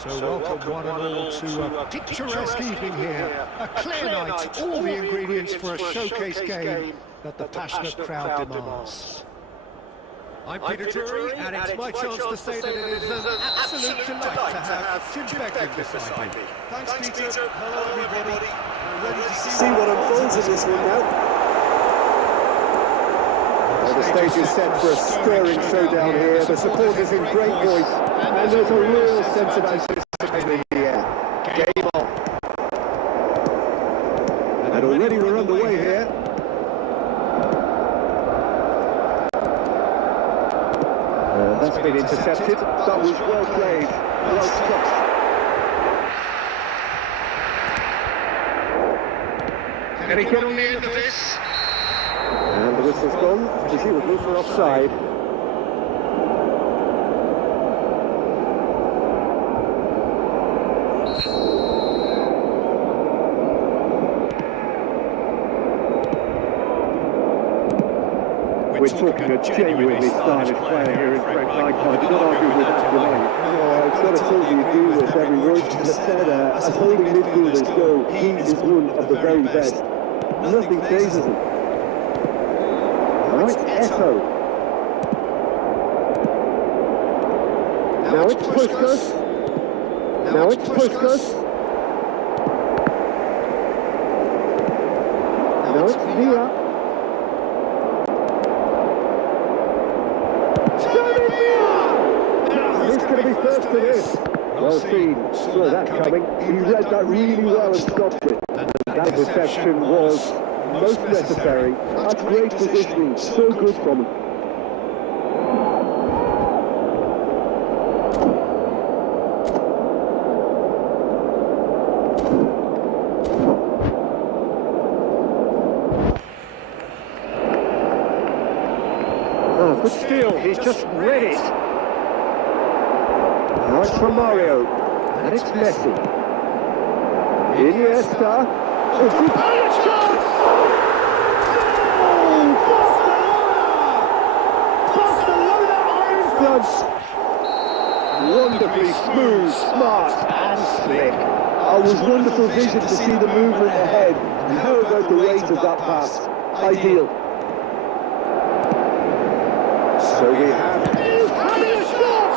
So welcome one and all to a picturesque evening here, a clear night, all the ingredients for a showcase game that the passionate crowd demands. I'm Peter Drury, and it's my chance to say that it is an absolute delight to have Jim Beglin beside me. Thanks, Peter. Hello, everybody. We're ready to see what unfolds in this one now. The stage is set for a stirring showdown here. The support is in great voice, and there's a real sense of anticipation in the air. Game on. And already we're underway here. That's been intercepted. That was well played. Close cross. Can he get on the end of this? And the whistle's gone, presumably for offside. We're talking a genuinely stylish player here in Frank Lampard. I do not argue with that tonight. I've got to tell you, do this every word you have said. As holding midfielders go, he is one of the very best. Nothing phases him. Right, Echo. Now it's Puskas. Now it's Puskas. Now it's Villa. Who's going to be first to this? Well seen. Saw that coming. He read that really well and stopped it. That reception was most necessary. That's great positioning. So good from him. Oh, but still, he's just read it. Now it's from Mario. And it's Messi. Iniesta. Oh, wonderfully smooth, smart and slick. Oh, it was wonderful vision to see the movement ahead. And how about the weight of that pass? Ideal. So we have... He's having a shot!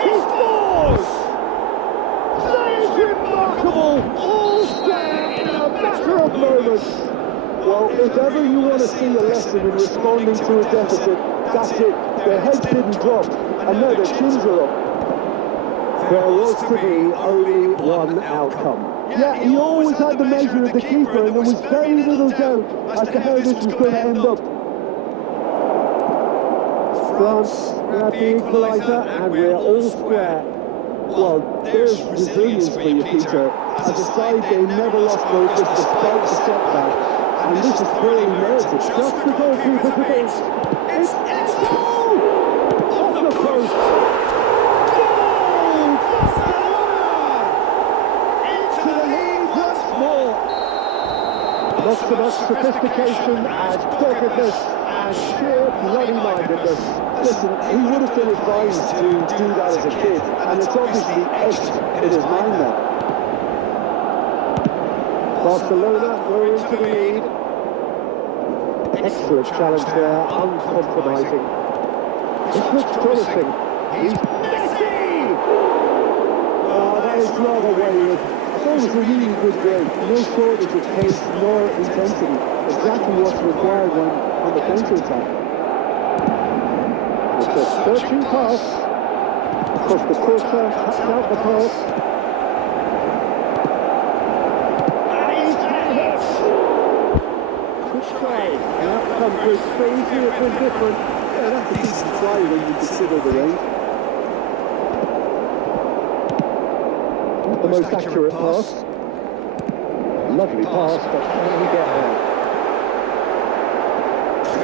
He scores! That is remarkable! All square in a matter of moments. Well, if ever you want to see a lesson in responding to a deficit, that's it. Their heads didn't drop, and now their chins are up. There was to be only one outcome. Yeah, he always had the measure of the keeper, and there was very little doubt as to how this was going to end up. France at the equaliser, and we're all square. Well, there's resilience for you, Peter. As a side, they never lost focus despite the setback. And this is clearly merited. Just the goalkeeper to this. It's goal! Off the post! Goal! Barcelona! Into the lead once more! Not so much sophistication as doggedness and sheer bloody-mindedness. Listen, he would have been advised to do that as a kid, and it's obviously etched in his mind now. Barcelona were into the lead. Excellent challenge there, uncompromising. It looks promising. He's Messi! Oh, that is rather wayward. That was a really good game. No shortage of pace nor intensity. Exactly what's required when on the counter-attack. It's a searching pass. Across the quarter, cuts out the pass. And that comes with crazy and different. Yeah, that's a decent try when you consider the range. Not the most accurate pass. Lovely pass, but can he get there?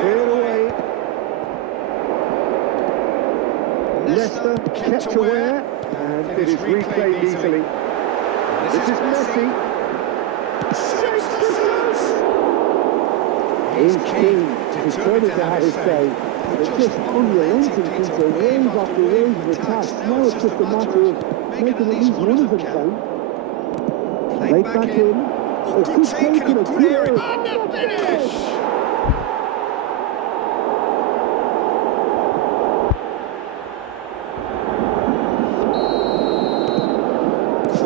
Cleared away. Leicester kept aware, and it is replayed easily. This is Messi. He's keen to turn it to have his say. It's just unrelenting, Peter. Wave after wave of attacks. Now it's just a matter of making at least one of them count. Played back in. A good take and a good area. And the finish!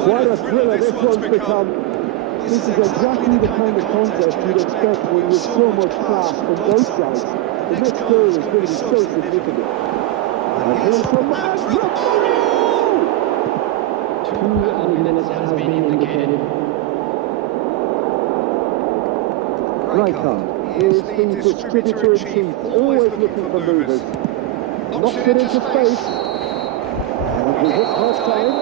What a thriller this one's become. This is exactly the kind of contest you'd expect when with so much class from both sides. The next goal is going to be so significant. And here's from Mario! 2 minutes has been indicated. Rijkaard is the distributor-in-chief, always looking for movers. Knocks it into space. And we hit half time.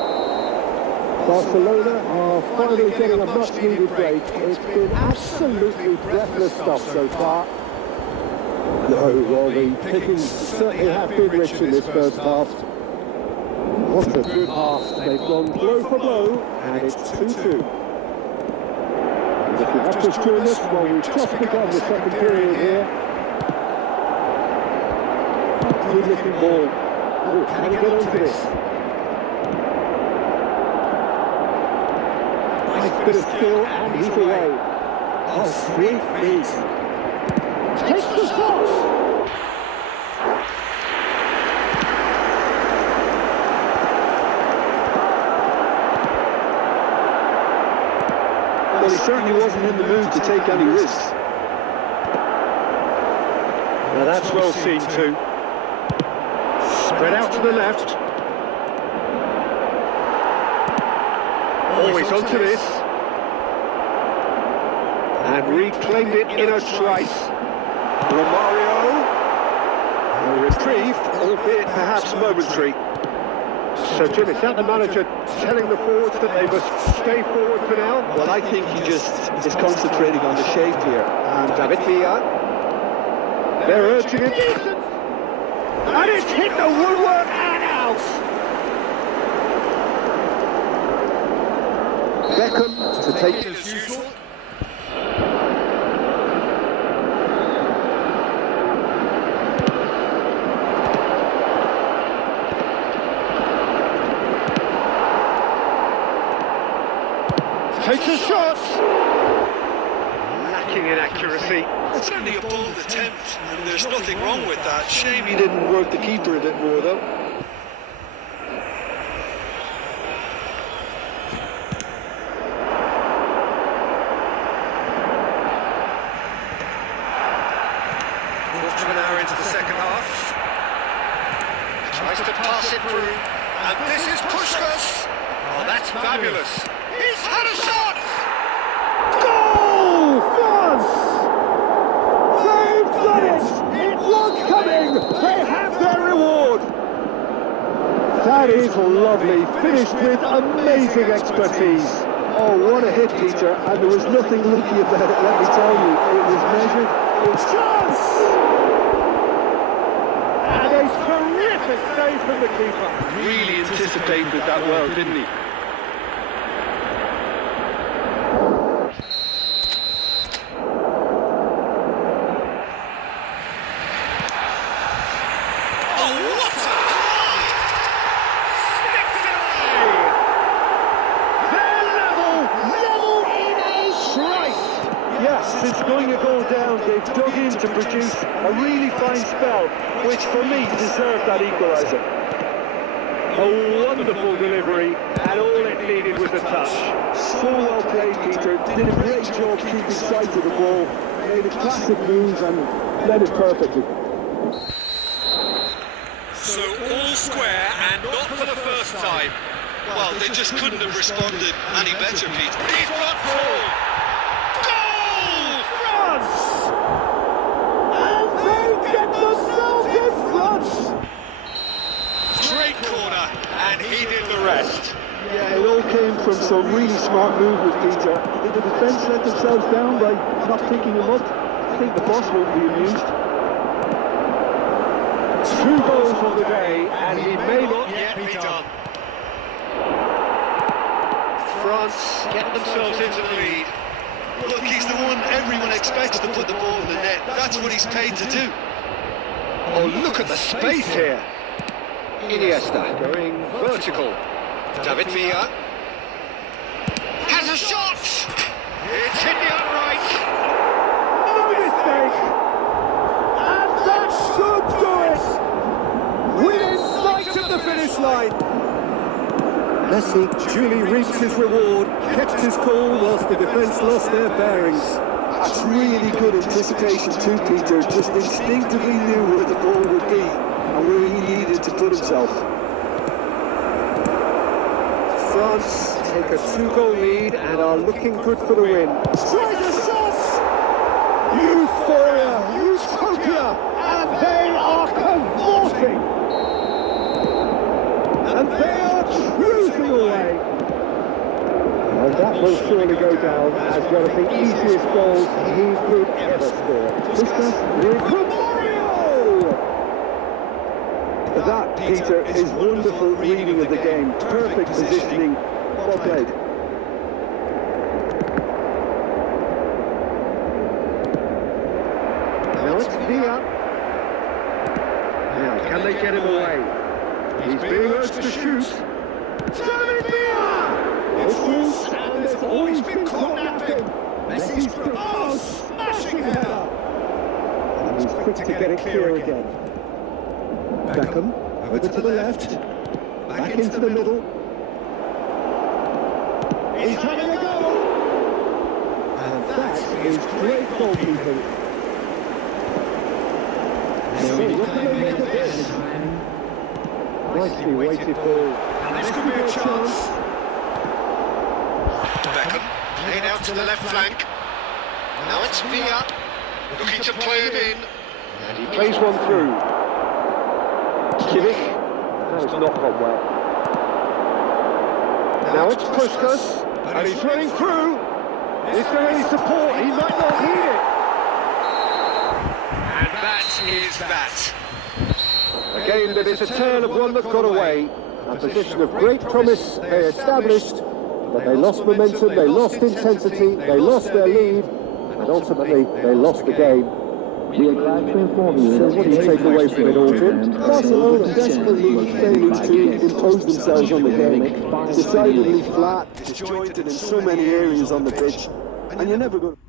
Barcelona are finally getting a much-needed break. It's been absolutely breathless stuff so far. No, well, the pickings certainly have been rich in this first half. What a good half. They've gone blow for blow, and it's 2-2. If you have just joined us, well, we've just begun the second period here. Good-looking ball. Oh, can he get onto this? Nice bit of skill, and he's away. Oh, sweet feet. Takes the shot! Well, he certainly wasn't in the mood to take any risks. Now that's well seen too. Spread out to the left. Always onto this. And reclaimed it in a trice. Romario. A reprieve, albeit perhaps momentary. So Jim, is that the manager telling the forwards that they must stay forward for now? Well, I think he just is concentrating on the shape here. And David Villa. They're urging it. And it's hit the woodwork and out. Beckham to take it as usual. Takes a shot! Lacking in accuracy. It's only a bold attempt, and there's nothing wrong with that. Shame He didn't work the keeper a bit more, though. Quarter of an hour into the second half. Tries to pass it through. And this is Puskás. Oh, that's fabulous. He's had a shot! Goal! France! They've done it! It was coming! They have their reward! That is lovely, finished with amazing expertise. Oh, what a hit, Peter, and there was nothing lucky about it, let me tell you. It was measured, it's chance! And a terrific save from the keeper. Really anticipated that well, didn't he? Since going a goal down, they've dug in to produce a really fine spell, which for me deserved that equaliser. A wonderful delivery, and all it needed was a touch. So well played, Peter. Did a great job keeping sight of the ball, made a classic move and led it perfectly. So all square, and not for the first time. Well, they just couldn't have responded any better, Pete. He's got four! And they get themselves in front! Great corner, and he did the rest. Yeah, it all came from some really smart movement, Peter. Did the defence let themselves down by not picking him up? I think the boss won't be amused. 2 goals on the day, and he may not Yet be done. France Get themselves into the lead. Look, he's the one everyone expects to put the ball in the net. That's what he's paid to do. Oh, look at the space here. Iniesta going vertical. David Villa has a shot. It's hit the upright. No mistake. And that should do it. Within sight of the finish line. Messi duly reaps his reward, kept his cool whilst the defence lost their bearings. That's really good anticipation too, Peter. Just instinctively knew where the ball would be and where he needed to put himself. France take a 2-goal lead and are looking good for the win. Strike a shot! Euphoria, utopia, and they are convulsing. And they are cruising away. And that will surely go down as one of the easiest goals he could ever score. Puskas with Memorial! That, Peter, is wonderful reading of the game. Perfect positioning. Well played. Now it's Villa. Now, can they get him away? He's being urged to shoot. David Villa! It's loose, and there's always been caught napping. Messi's grip. Oh, smashing header! And he's quick to get it clear again. Beckham, over to the left. Back into the middle. He's having a go! And that is great goalkeeping. So what can they make of this? Nicely weighted ball. And this could be a chance. Beckham playing out to the left flank. Now it's Villa looking to play it in. And he plays one through. Kimmich has not gone well. Now it's Puskas, and he's running through. Is there any support? He might not need it. And that is that. Again, that is a turn of one that got away. A position of great promise they established, but they lost momentum, they lost intensity, they lost their lead, and ultimately they lost the game. We are glad to inform you So what do you take away from it all, Jim? Barcelona desperately failing to impose themselves on the game. Decidedly flat, disjointed in so many areas on the pitch, and you're never going to...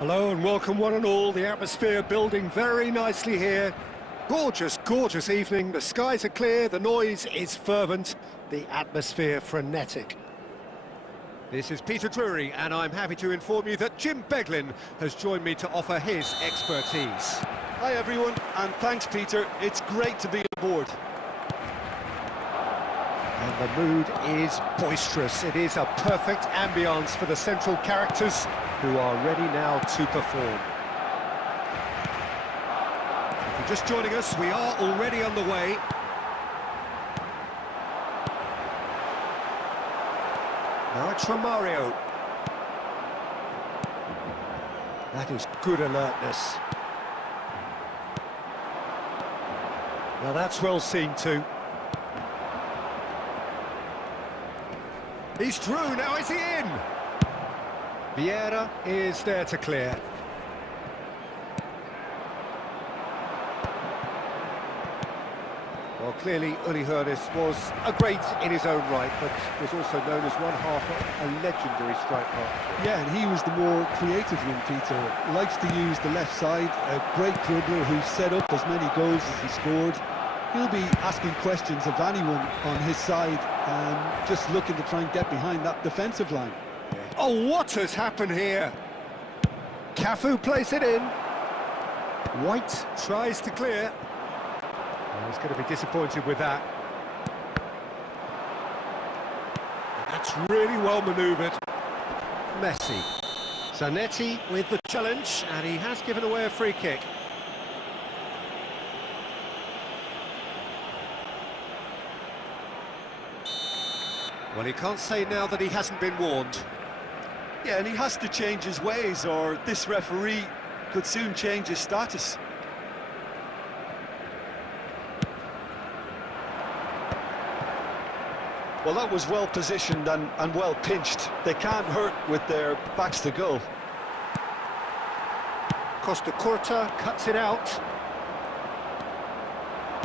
Hello and welcome one and all. The atmosphere building very nicely here. Gorgeous, gorgeous evening. The skies are clear, the noise is fervent, the atmosphere frenetic. This is Peter Drury and I'm happy to inform you that Jim Beglin has joined me to offer his expertise. Hi everyone, and thanks Peter. It's great to be aboard. And the mood is boisterous. It is a perfect ambience for the central characters who are ready now to perform. If you're just joining us, we are already underway. Now it's from Mario. That is good alertness. Now that's well seen too. He's through, now is he in? Vieira is there to clear. Well, clearly Uli Hoeneß was a great in his own right, but was also known as one half of a legendary strike partner. Yeah, and he was the more creative one, Peter. Likes to use the left side, a great dribbler who set up as many goals as he scored. He'll be asking questions of anyone on his side, just looking to try and get behind that defensive line. Oh, what has happened here? Cafu plays it in. White tries to clear. Oh, he's going to be disappointed with that. That's really well manoeuvred. Messi. Zanetti with the challenge, and he has given away a free kick. Well, he can't say now that he hasn't been warned. Yeah, and he has to change his ways, or this referee could soon change his status. Well, that was well positioned and well pinched. They can't hurt with their backs to goal. Costa Curta cuts it out.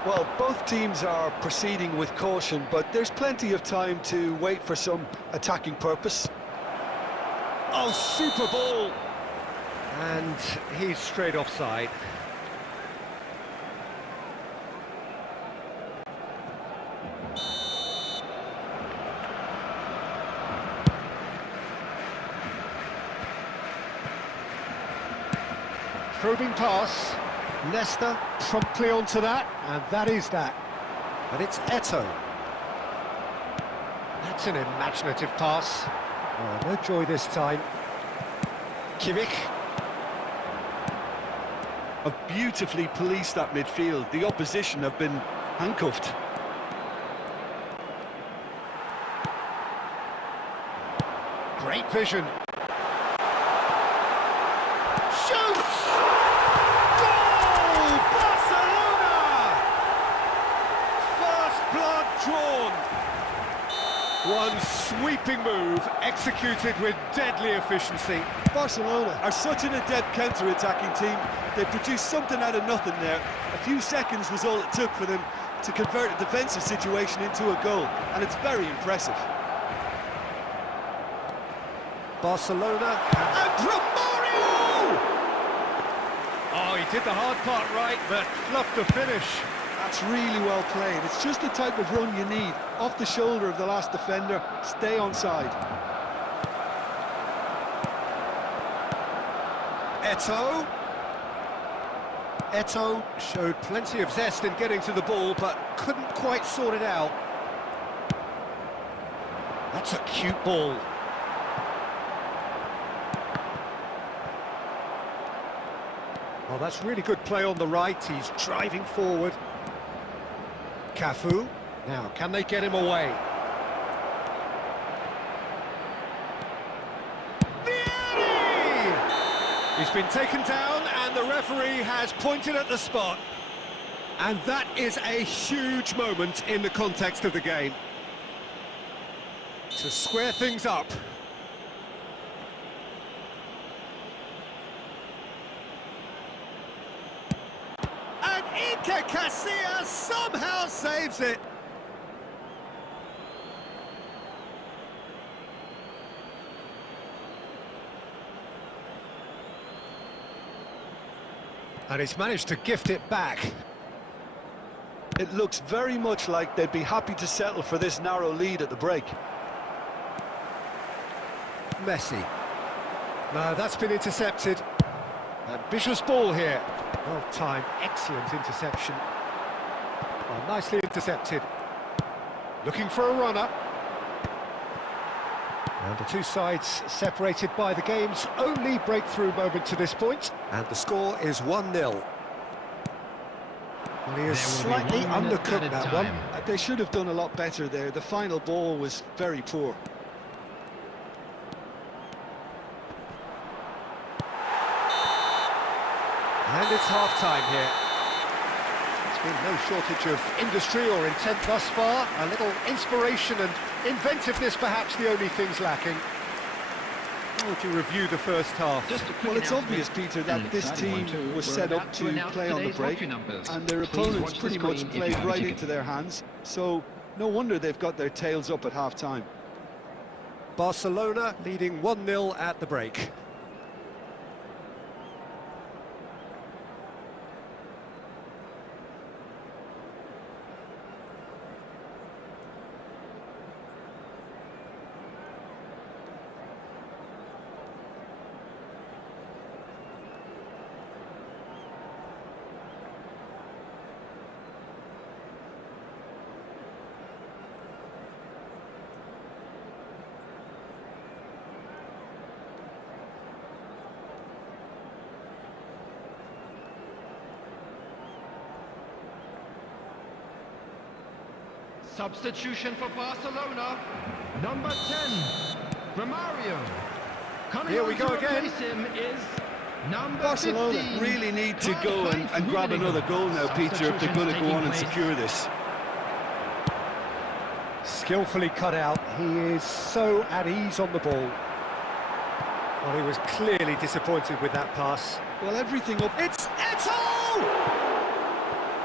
Well, both teams are proceeding with caution, but there's plenty of time to wait for some attacking purpose. Oh, super ball! And he's straight offside. Probing pass. Nesta promptly onto that, and that is that. And it's Eto'o. That's an imaginative pass. Oh, no joy this time. Kimmich. Have beautifully policed that midfield. The opposition have been handcuffed. Great vision. Shoots! Goal! Barcelona! First blood drawn. One sweeping move, executed with deadly efficiency. Barcelona are such an adept counter-attacking team. They produced something out of nothing there. A few seconds was all it took for them to convert a defensive situation into a goal, and it's very impressive. Barcelona and Romario! Oh, he did the hard part right, but fluffed the finish. That's really well played. It's just the type of run you need. Off the shoulder of the last defender, stay onside. Eto'o. Eto'o showed plenty of zest in getting to the ball, but couldn't quite sort it out. That's a cute ball. Oh, that's really good play on the right. He's driving forward. Cafu. Now, can they get him away? Vieri! He's been taken down, and the referee has pointed at the spot. And that is a huge moment in the context of the game. To square things up. Iker Casillas somehow saves it. And he's managed to gift it back. It looks very much like they'd be happy to settle for this narrow lead at the break. Messi. No, that's been intercepted. Ambitious ball here. Well timed, excellent interception. Well, nicely intercepted. Looking for a runner. And the two sides separated by the game's only breakthrough moment to this point. And the score is 1-0. Well, he is slightly undercooked that one. They should have done a lot better there. The final ball was very poor. And it's half-time here. There's been no shortage of industry or intent thus far. A little inspiration and inventiveness, perhaps the only things lacking. How would you review the first half? Well, it's obvious, Peter, that this team was set up to play on the break, and their opponents pretty much played right into their hands, so no wonder they've got their tails up at half-time. Barcelona leading 1-0 at the break. Substitution for Barcelona, number 10, Romario. Here we go again. Him is number Barcelona 15. really need to go and grab another goal now, Peter, if they're going to go on and secure this. Skillfully cut out. He is so at ease on the ball. Well, he was clearly disappointed with that pass. Well, everything up... It's Eto'o!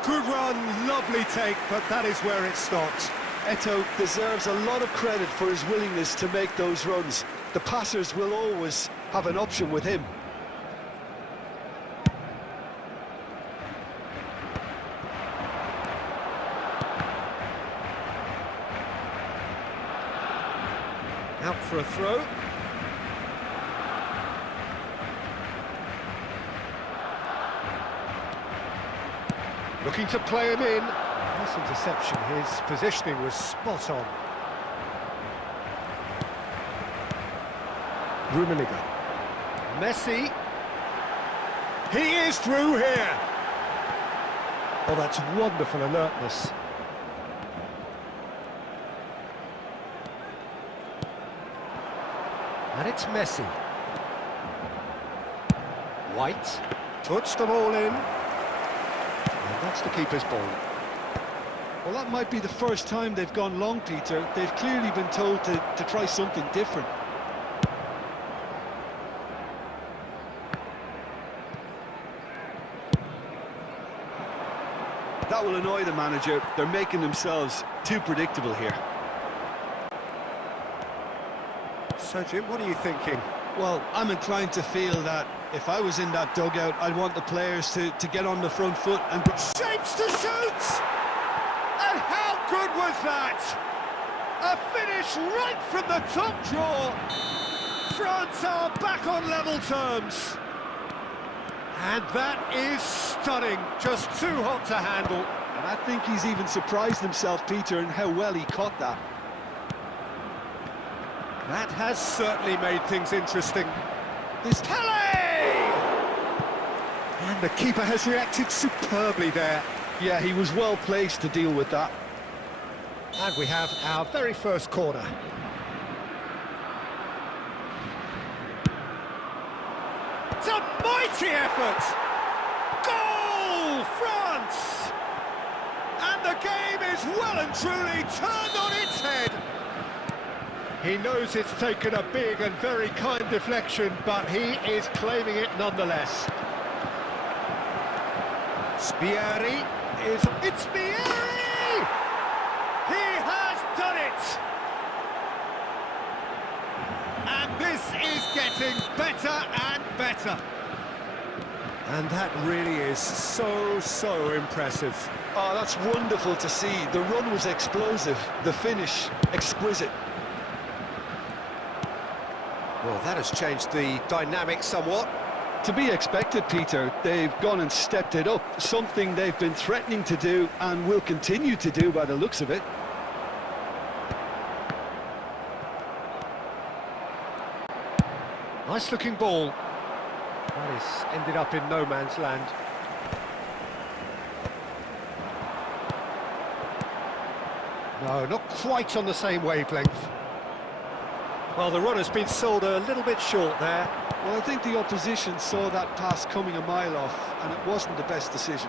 Good run, lovely take, but that is where it stopped. Eto'o deserves a lot of credit for his willingness to make those runs. The passers will always have an option with him. Out for a throw. Looking to play him in. Nice interception. His positioning was spot on. Rummenigge. Messi. He is through here. Oh, that's wonderful alertness. And it's Messi. White. Puts them all in. And that's the keeper's ball. Well, that might be the first time they've gone long, Peter. They've clearly been told to try something different. That will annoy the manager. They're making themselves too predictable here. So, Jim, what are you thinking? Well, I'm inclined to feel that if I was in that dugout, I'd want the players to get on the front foot and... Shapes to shoot! And how good was that? A finish right from the top draw. France are back on level terms. And that is stunning. Just too hot to handle. And I think he's even surprised himself, Peter, in how well he caught that. That has certainly made things interesting. This Pele! And the keeper has reacted superbly there. Yeah, he was well placed to deal with that. And we have our very first corner. It's a mighty effort! Goal, France! And the game is well and truly turned on its head. He knows it's taken a big and very kind deflection, but he is claiming it nonetheless. Spieri is... It's Spieri! He has done it! And this is getting better and better. And that really is so impressive. Oh, that's wonderful to see. The run was explosive, the finish exquisite. Well, that has changed the dynamic somewhat. To be expected, Peter. They've gone and stepped it up, something they've been threatening to do and will continue to do by the looks of it. Nice looking ball. That is ended up in no man's land. No, not quite on the same wavelength. Well, the run has been sold a little bit short there. Well, I think the opposition saw that pass coming a mile off, and it wasn't the best decision.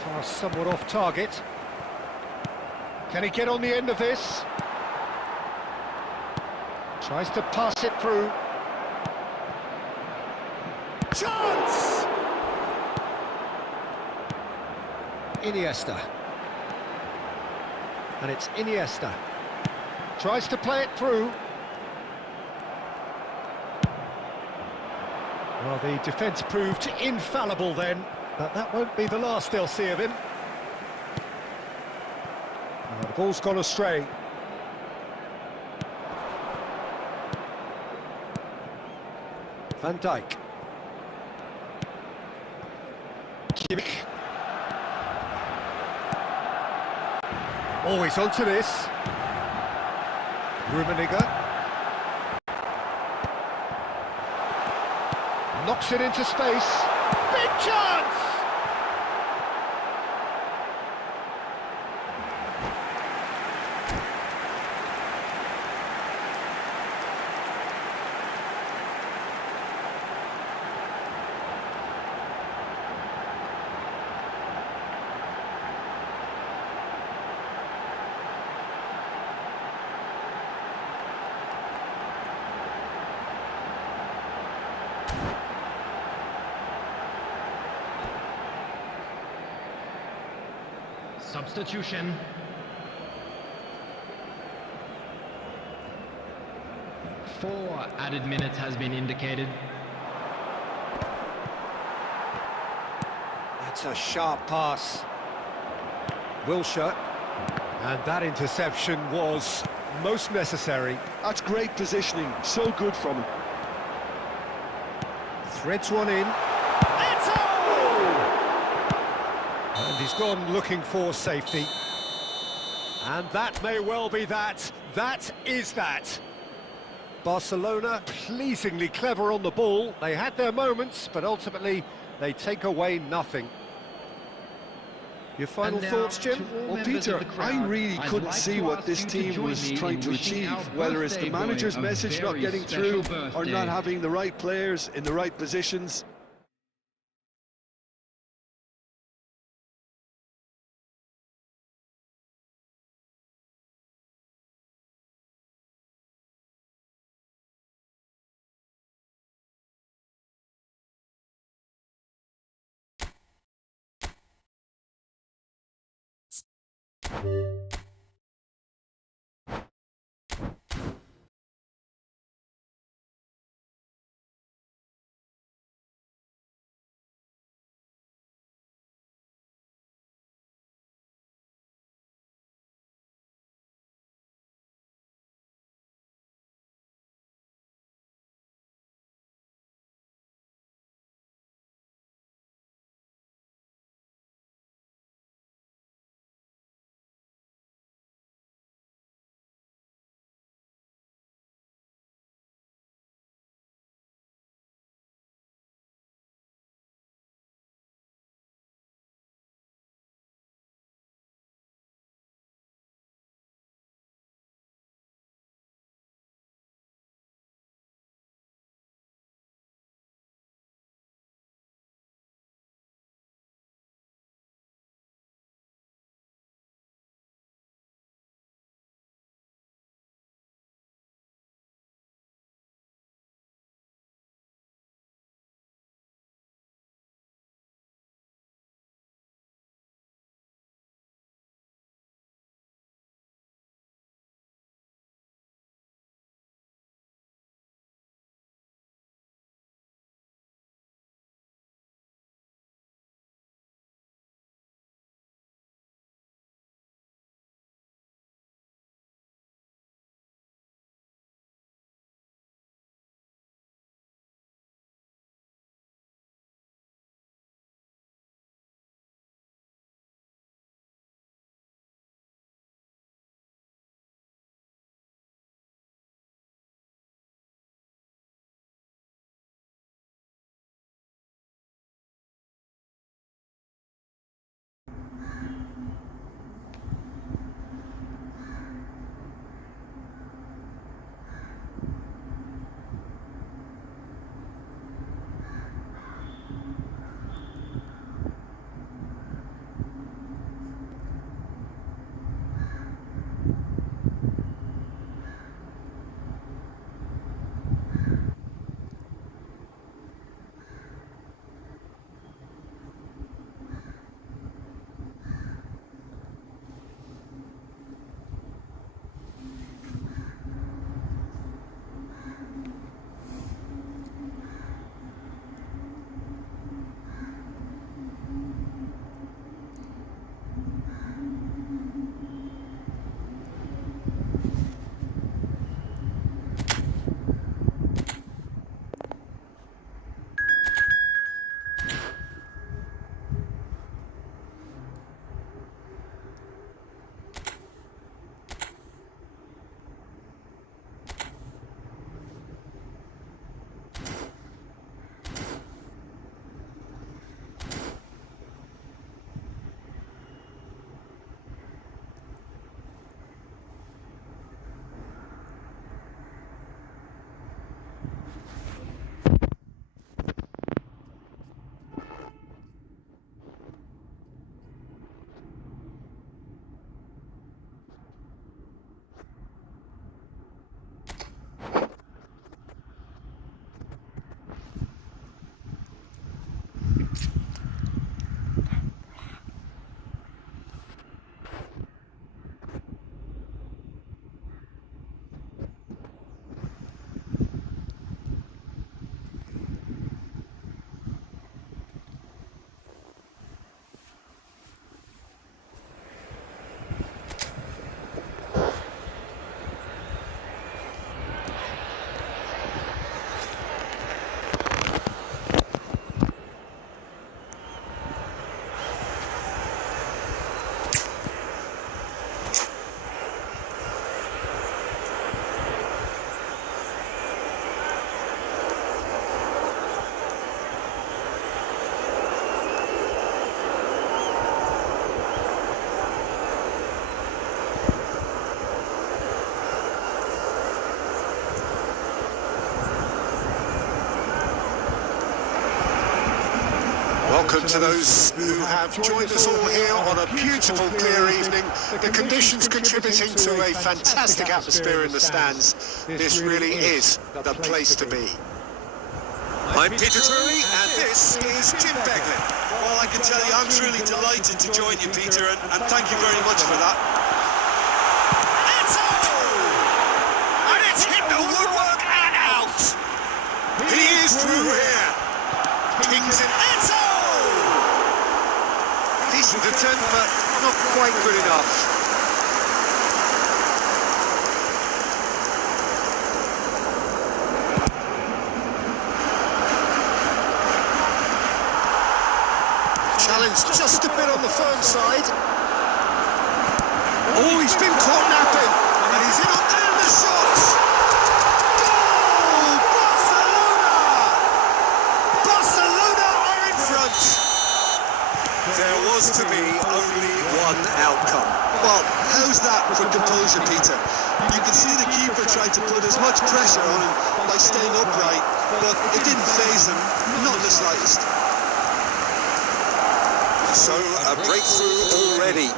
Pass somewhat off target. Can he get on the end of this? Tries to pass it through. Chance! Iniesta. And it's Iniesta. Tries to play it through. Well, the defence proved infallible then, but that won't be the last they'll see of him. Oh, the ball's gone astray. Van Dijk. Kimmich. Always onto this. Rummenigge. Knocks it into space. Big chance! Substitution. Four added minutes has been indicated. That's a sharp pass. Wilshere. And that interception was most necessary. That's great positioning, so good from him. Threads one in. And he's gone looking for safety. And that may well be that. That is that. Barcelona pleasingly clever on the ball. They had their moments, but ultimately they take away nothing. Your final thoughts, Jim? Well, Peter, I really couldn't see what this team was trying to achieve, whether it's the manager's message not getting through or not having the right players in the right positions. welcome to those who have joined us all here on a beautiful, clear evening. The conditions contributing to a fantastic atmosphere in the stands. This really is the place to be. I'm Peter Drury, and this is Jim Beglin. Well, I can tell you, I'm truly delighted to join you, Peter, and thank you very much for that. And it's hit the woodwork and out. He is through here. Kings and Eto! Decent attempt, but not quite good enough. Challenge just a bit on the firm side. Oh, he's been caught napping, and he's in on there, the shots! Goal! Barcelona! Barcelona are in front! There was to be only one outcome. Well, how's that for composure, Peter? You can see the keeper tried to put as much pressure on him by staying upright, but it didn't faze him, not in the slightest. So, a breakthrough already.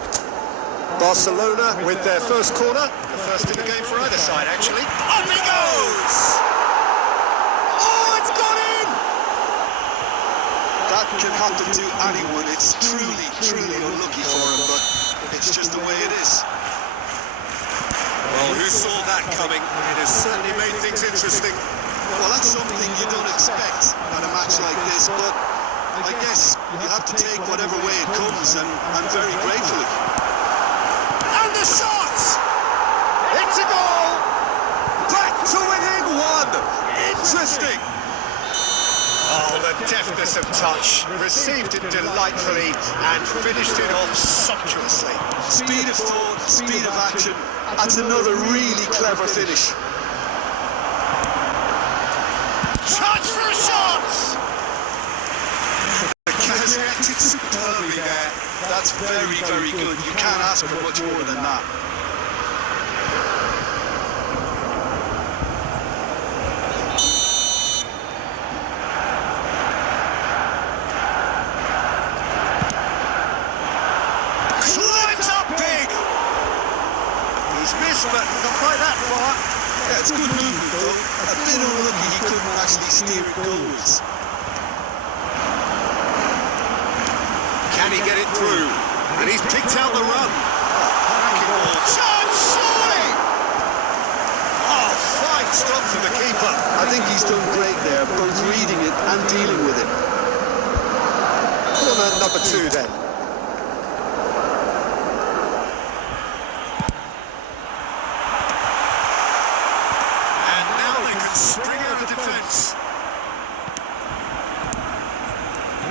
Barcelona with their first corner. The first in the game for either side, actually. Up he goes! Oh, it's gone in! That can happen to anyone. It's truly, truly unlucky for him, but it's just the way it is. Well, who saw that coming? It has certainly made things interesting. Well, that's something you don't expect on a match like this, but I guess you have to take whatever way it comes, and very gratefully. And the shot! It's a goal! Back to within one! Interesting! Oh, the deftness of touch. Received it delightfully and finished it off sumptuously. Speed of thought, speed of action. That's another really clever finish. Chance for a shot! Has reacted superbly there. That's very, very good. You can't ask for much more than that. Climbs up big! He's missed, but not quite that far. Yeah, it's good movement though. A bit unlucky he couldn't actually steer it goalwards. Can he get it through? And he's picked out the run. Chance, surely! Oh, fine stop from the keeper. I think he's done great there, both reading it and dealing with it. Corner number 2 then. And now they can spring out of defence.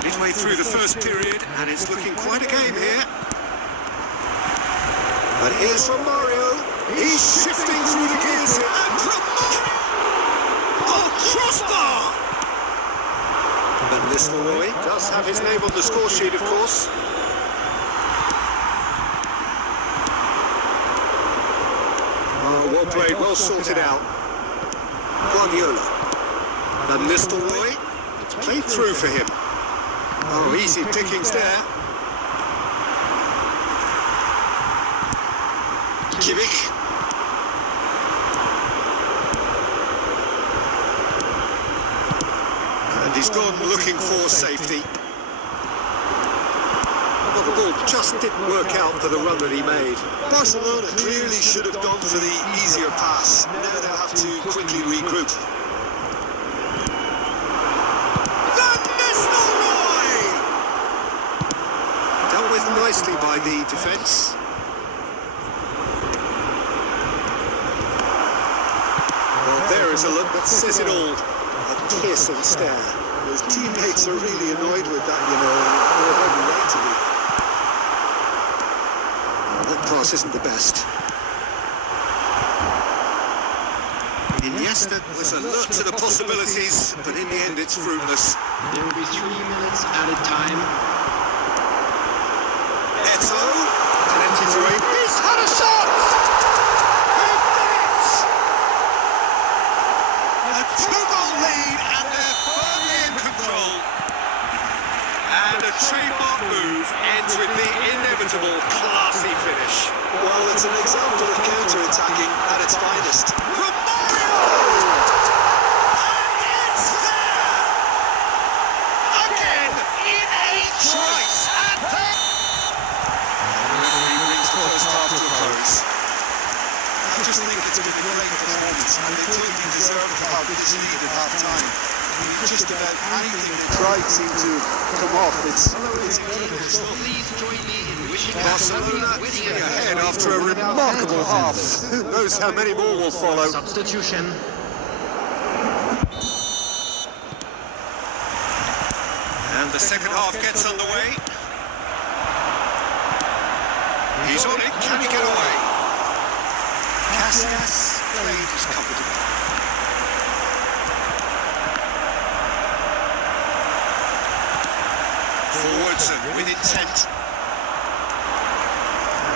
Midway through the first period, and it's looking quite a game here. But here's from Mario. He's shifting through the gears here. And from Mario! Oh, crossbar! Van Nistelrooy does have his name on the score sheet, of course. Oh, well played, well sorted out. Guardiola. Van Nistelrooy. It's played through for him. Oh, easy pickings there. Kimmich. And he's gone looking for safety. Well, the ball just didn't work out for the run that he made. Barcelona clearly should have gone for the easier pass. Now they'll have to quickly regroup. Nicely by the defence. Well, there is a look that says it all. A piercing stare. His teammates are really annoyed with that, you know, and they're very right to be. Well, that pass isn't the best. Iniesta was alert to the possibilities, but in the end it's fruitless. There will be 3 minutes added time. Eto, he's had a shot! A 2-goal lead, and they're firmly in control. And a comfortable, classy finish. Well, it's an example of counter-attacking at its finest. Romario! And it's there! Again, in a trice, and then... The referee brings the first half to a close. I just think it's been a great performance, and they totally deserve to have this lead at half-time. Just about anything they tried seemed to come off. It's incredible stuff. Barcelona ahead after a remarkable half. Who knows how many more will follow. Substitution. And the second half gets underway. He's on it. Can he get away? Casillas plays comfortably. Forwards and with intent.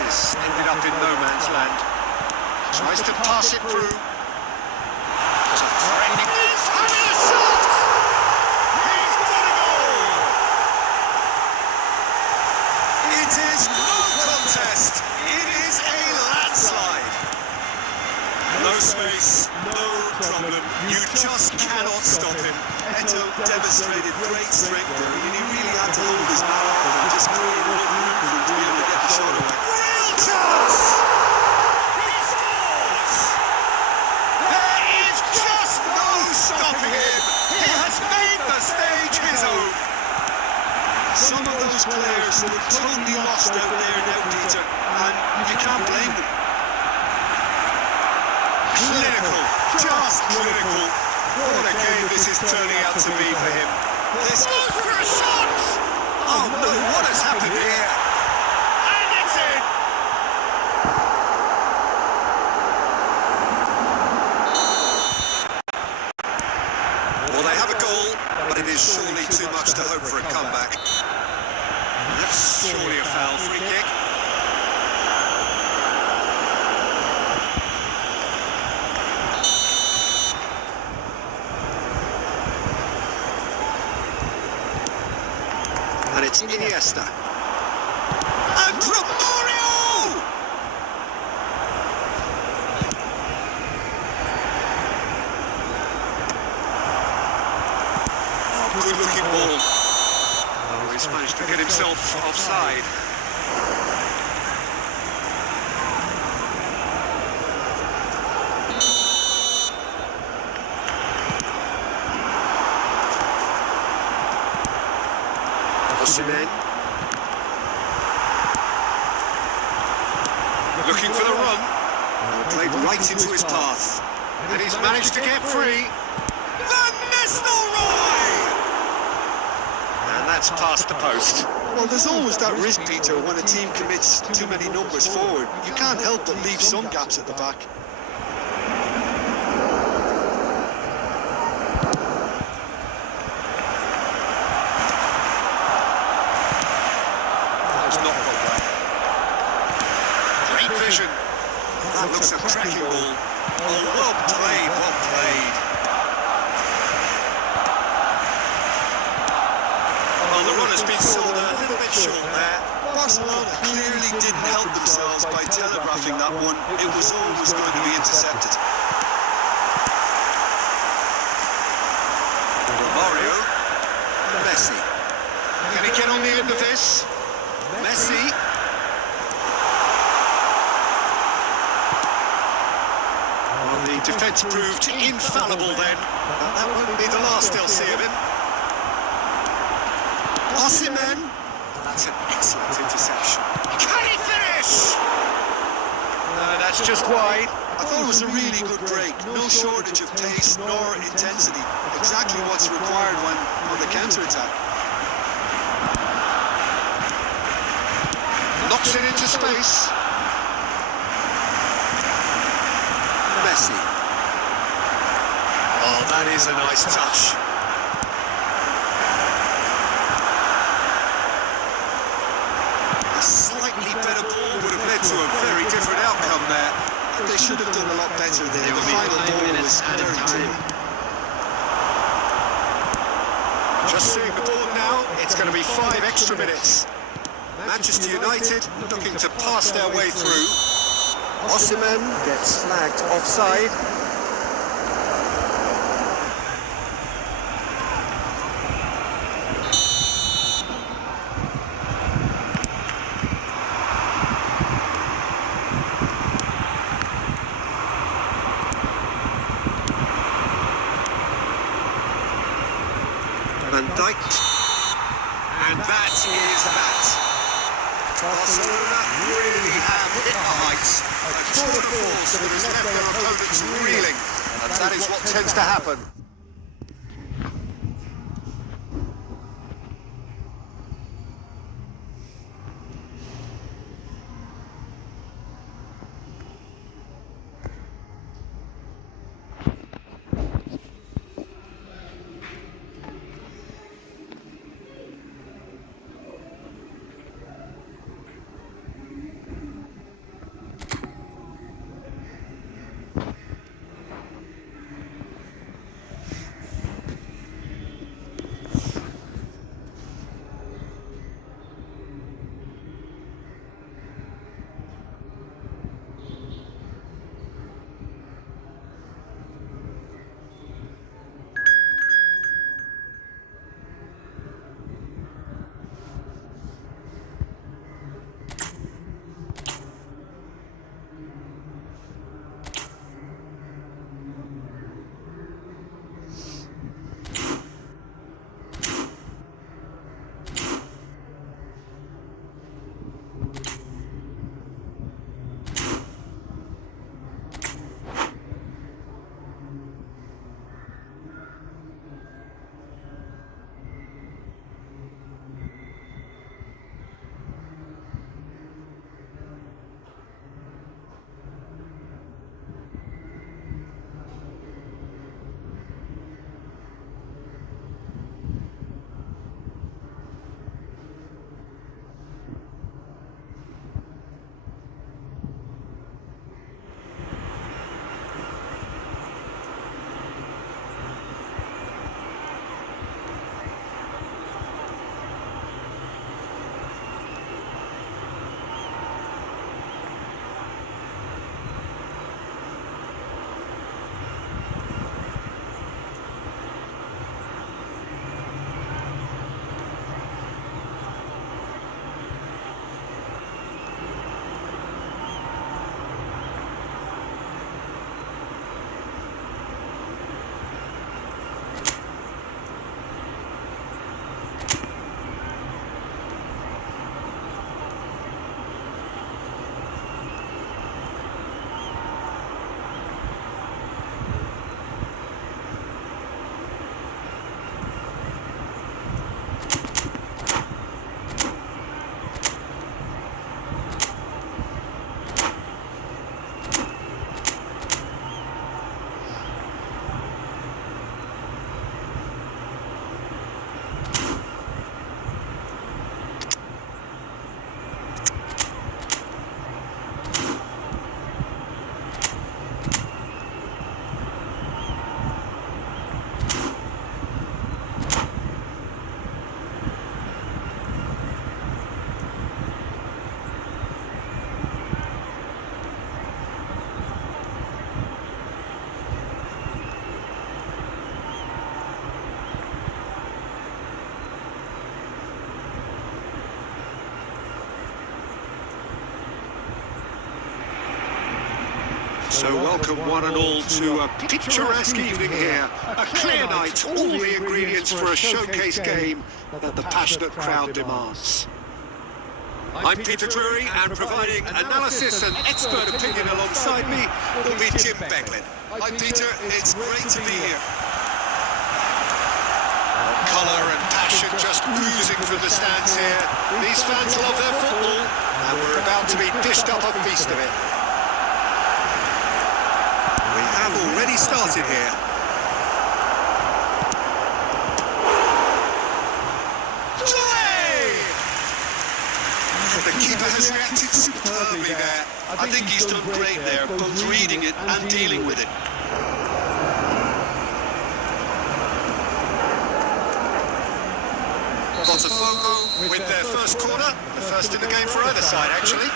This ended up in no man's land. Tries to pass it through. Threatening this, having a shot! He's got a goal! It is no contest. It is a landslide. No space, no problem. You just cannot stop him. Eto demonstrated great strength there. I mean, he really had to hold his man off and just create enough room for him to be able to get the shot away. Real chance! He scores! There is just no stopping him. He has made the stage his own. Some of those players look totally lost out there now, Peter, and you can't blame them. Clinical, just clinical. What a game this is turning out to be for him. This for a shot! Oh no, what has happened here? And it's in! Well, they have a goal, but it is surely too much to hope for a comeback. That's surely a foul free kick. And it's Iniesta. And Romario! Oh, good looking ball. Oh, he's managed to get himself offside. Looking for the run. Played right into his path. And he's managed to get free. Van Nistelrooy! And that's past the post. Well, there's always that risk, Peter, when a team commits too many numbers forward. You can't help but leave some gaps at the back. That looks a cracking ball. Oh, well played, well played. Well, the run has been sold a little bit short there. Barcelona clearly didn't help themselves by telegraphing that one. It was always going to be intercepted. Mario. Messi. Can he get on the end of this? Messi. The defence proved infallible then. That won't be the last they'll see of him. Osimhen. That's an excellent interception. Can he finish? That's just wide. I thought it was a really good break. No shortage of pace nor intensity. Exactly what's required when on the counter-attack. Knocks it into space. Messi. Oh, that is a nice touch. A slightly better ball would have led to a very different outcome there. They should have done a lot better there. The final ball was very thin. Just seeing the board now, it's going to be 5 extra minutes. Manchester United looking to pass their way through. Osimhen gets flagged offside. Van Dijk. And that is that. Barcelona really have hit the heights. A tour de force that has left their opponents reeling. And that is what tends to happen. So welcome one and all to a picturesque evening here. A clear night, all the ingredients for a showcase game that the passionate crowd demands. I'm Peter Drury, and providing analysis and expert opinion alongside me will be Jim Becklin. Hi Peter, it's great to be here. Colour and passion just oozing from the stands here. These fans love their football, and we're about to be dished up a feast of it. We have already started here. The keeper has reacted superbly there. I think he's done great there, both reading it and dealing with it. Botafogo with their first corner, the first in the game for either side, actually.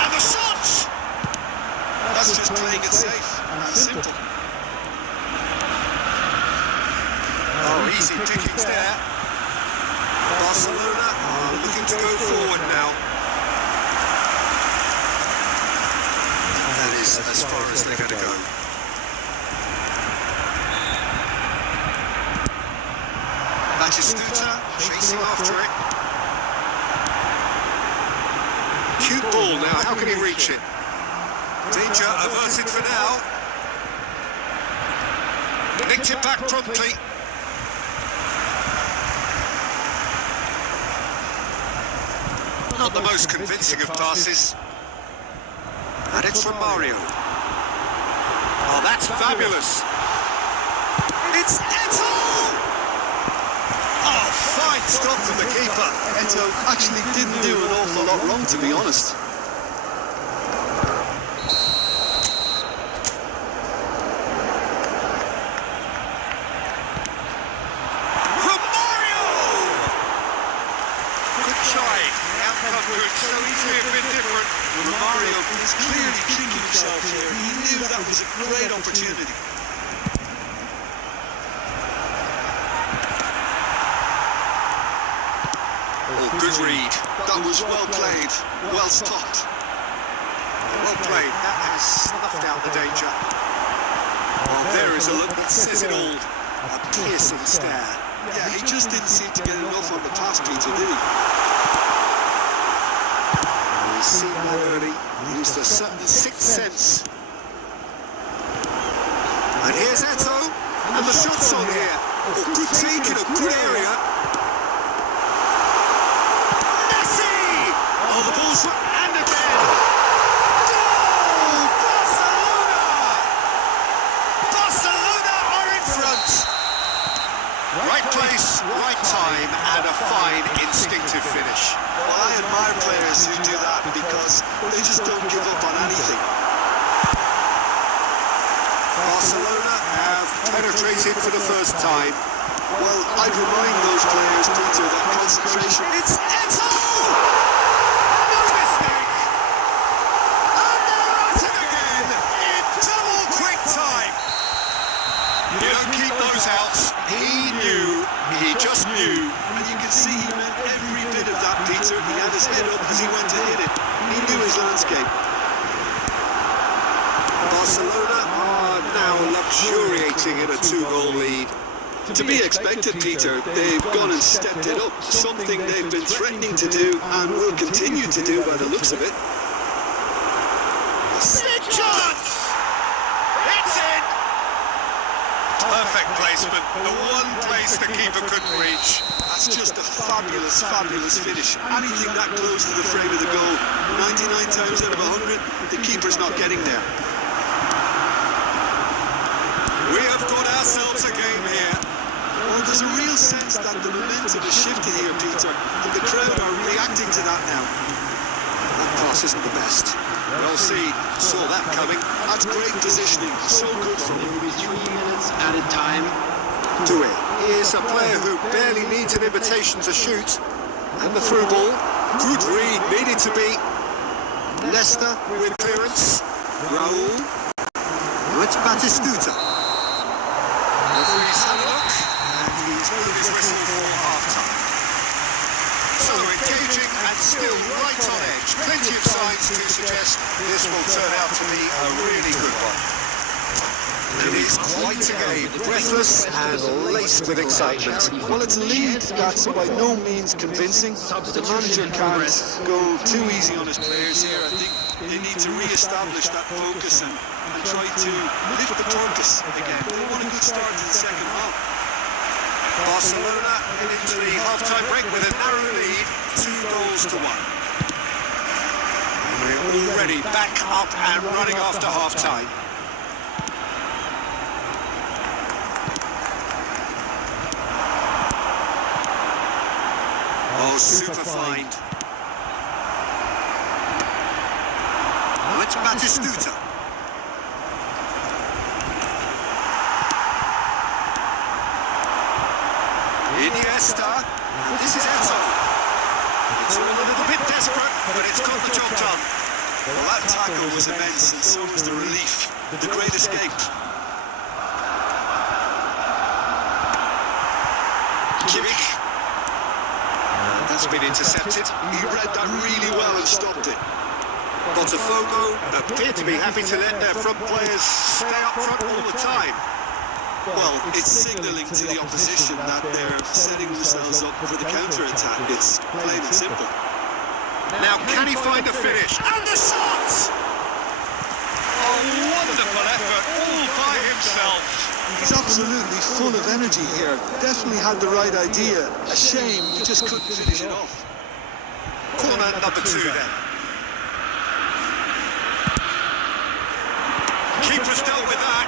And the shots! That's just playing it safe and simple. Oh, easy pickings there. Barcelona are looking to go forward now. That is as far as they're going to go. Batistuta chasing after it. Cute ball now, how can he reach it? Danger averted for now. Nicked it back promptly. Not the most convincing of passes. And it's from Mario. Oh, that's fabulous. It's Eto! Oh, fine stop from the keeper. Eto actually didn't do an awful lot wrong, to be honest. So easily have been different. Mario is clearly kicking himself here. He knew that was a great opportunity. Oh, good read. That was well played, well stopped. Well played. That has snuffed out the danger. Oh, there is a look that says it all. A piercing stare. Yeah, he just didn't seem to get enough on the pass, Peter, did he? He's seen that early, used a certain sixth sense. And here's Eto, and the shot's on here. Oh, good take in a good area. Messi! Oh, the ball's and again. Oh, Barcelona! Barcelona are in front. Right place, right time, and a fine instinctive finish. Well, I admire players who do that because they just don't give up on anything. Barcelona have penetrated for the first time. Well, I'd remind those players, Peter, that concentration... It's Eto! No mistake! And they're at it again in double quick time. You don't keep those out. He knew, he just knew. And you can see he meant every bit of that, Peter. He had his head up as he went to hit it. He knew his landscape. Barcelona are now luxuriating in a 2-goal lead. To be expected, Peter. They've gone and stepped it up. Something they've been threatening to do and will continue to do by the looks of it. Big chance! It's in! Perfect placement. The one place the keeper couldn't reach. That's just a fabulous, fabulous finish. Anything that close to the frame of the goal. 99 times out of 100, the keeper's not getting there. We have got ourselves a game here. Well, there's a real sense that the momentum has shifted here, Peter, and the crowd are reacting to that now. That pass isn't the best. Well, see, saw that coming. That's great positioning, so good from him. 3 minutes added time. Do it. He is a player who barely needs an invitation to shoot. And the through ball. Good read, needed to be. Leicester with clearance. Raul. Now it's Batistuta. Referee's had a look, and he's blown his whistle for half-time. So engaging and still right on edge. Plenty of signs to suggest this will turn out to be a really good one. It is quite a game, breathless and laced with excitement. Well, it's a lead that's by no means convincing. The manager can't go too easy on his players here. I think they need to re-establish that focus and try to lift the focus again. They want a good start to the second half. Barcelona into the half-time break with a narrow lead, 2-1. We're already back up and running after half-time. Oh, super find. Now it's Batistuta. Iniesta, and this is Eto. It's all a little bit desperate, but it's got the job done. Well, that tackle was immense, and so was the relief, the great escape. Kimmich. And that's been intercepted. He read that really well and stopped it. Botafogo appear to be happy to let their front players stay up front all the time. Well, it's signalling to the opposition that they're setting themselves up for the counter-attack. It's plain and simple. Now, can he find the finish? And the shot! Oh, wonderful effort, all by himself. He's absolutely full of energy here. Definitely had the right idea. A shame he just couldn't finish it off. Corner number 2 then. Keeper's dealt with that.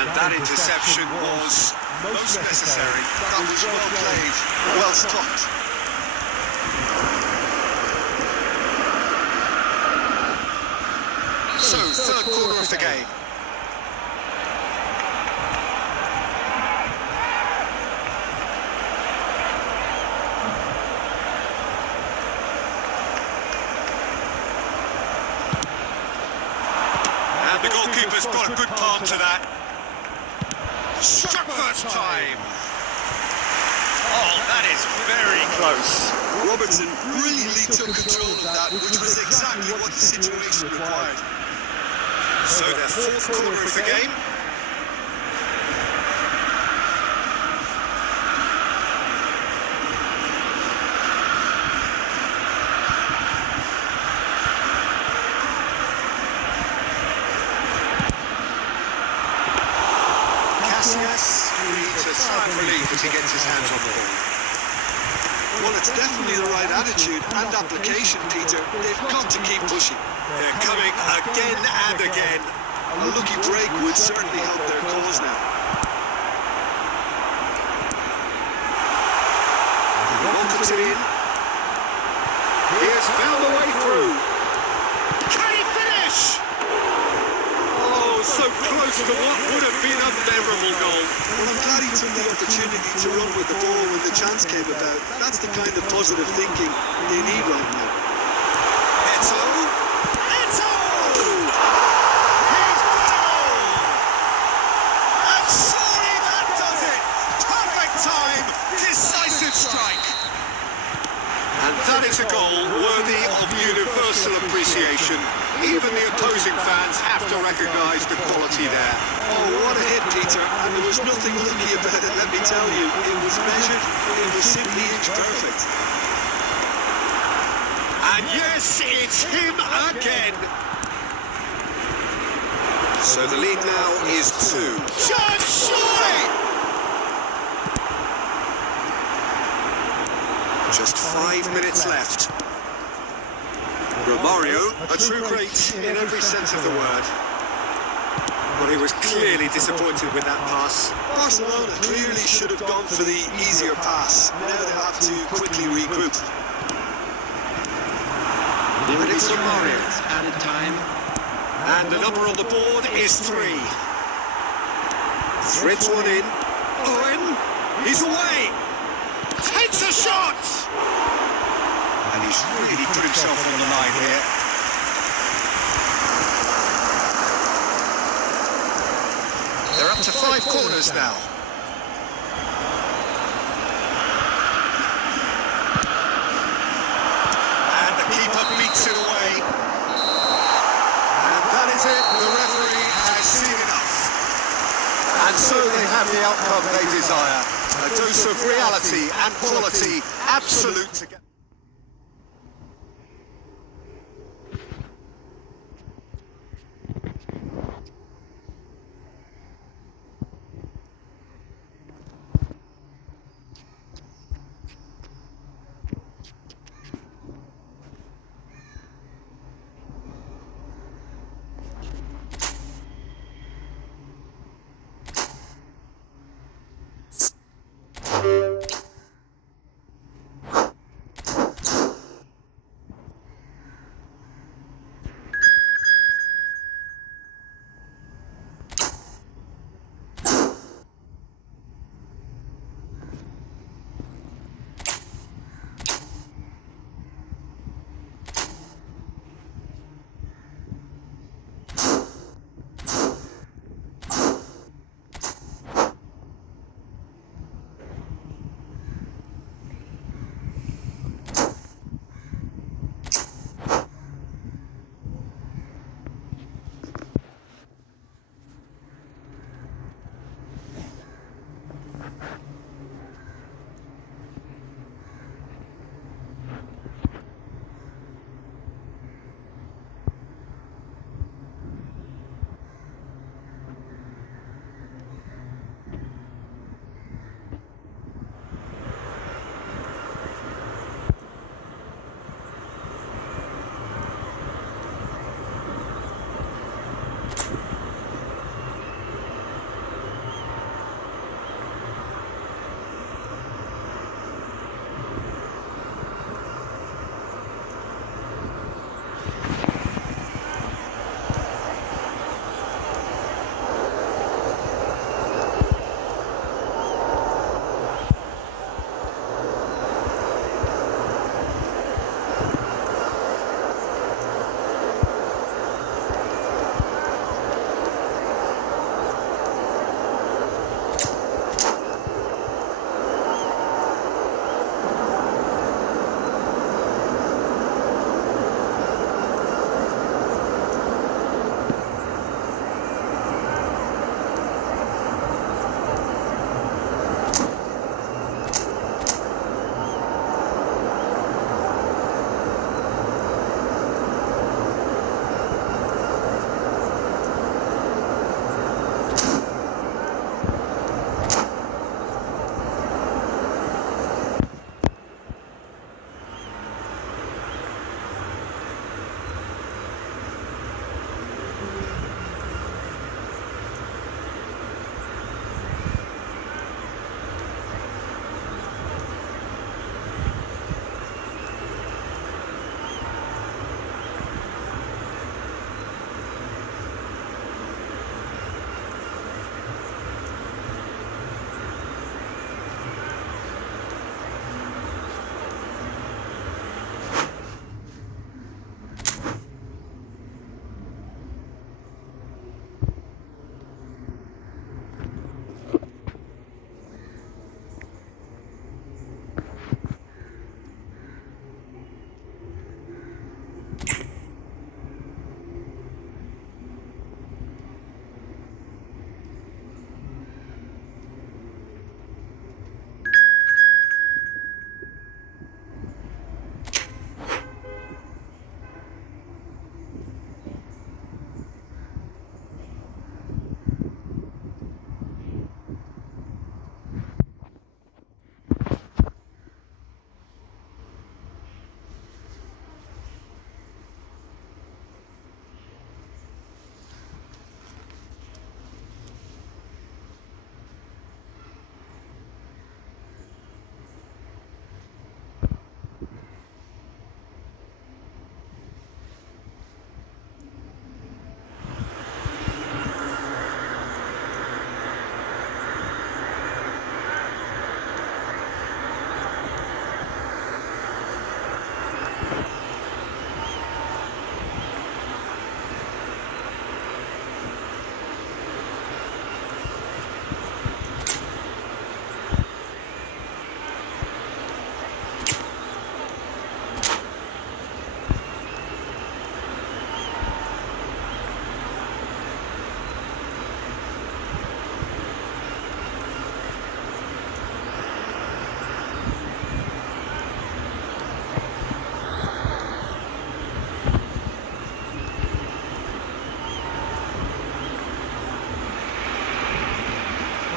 And that interception was most necessary. That was well played, well stopped. So, third quarter of the game. And the goalkeeper's got a good part to that. Shot first time. Oh, that is very close. Robertson brilliantly took control of that, which was exactly what the situation required. So the fourth quarter of the game. Needs a slight relief as he gets his hands on the ball. Well, it's definitely the right attitude and application, Peter. They've got to keep pushing. They're coming again and again. A lucky break would certainly help their cause now. Welcomes it in. He has found a way through. Can he finish? Oh, so close to what would have been a memorable goal. Well, I'm glad he took the opportunity to run with the ball when the chance came about. That's the kind of positive thinking they need right now. Eto! Eto! He's got a goal! And surely that does it! Perfect time! Decisive strike! And that is a goal worthy of universal appreciation. Even the opposing fans have to recognise the quality there. Oh, what a hit, Peter. And there was nothing lucky about it, let me tell you. It was measured, it was simply inch perfect. And yes, it's him again. So the lead now is 2. Just shy! Just 5 minutes left. Romario, a true great in every sense of the word. Well, he was clearly disappointed with that pass. Barcelona clearly should have gone for the easier pass. Now they'll have to quickly regroup. And it's Romario. Added time. And the number on the board is 3. Threads one in. Owen, he's away. Takes a shot. And he's really put himself on the line here. They're up to 5 corners now. And the keeper beats it away. And that is it. The referee has seen enough. And so they have the outcome they desire. A dose of reality and quality absolute together.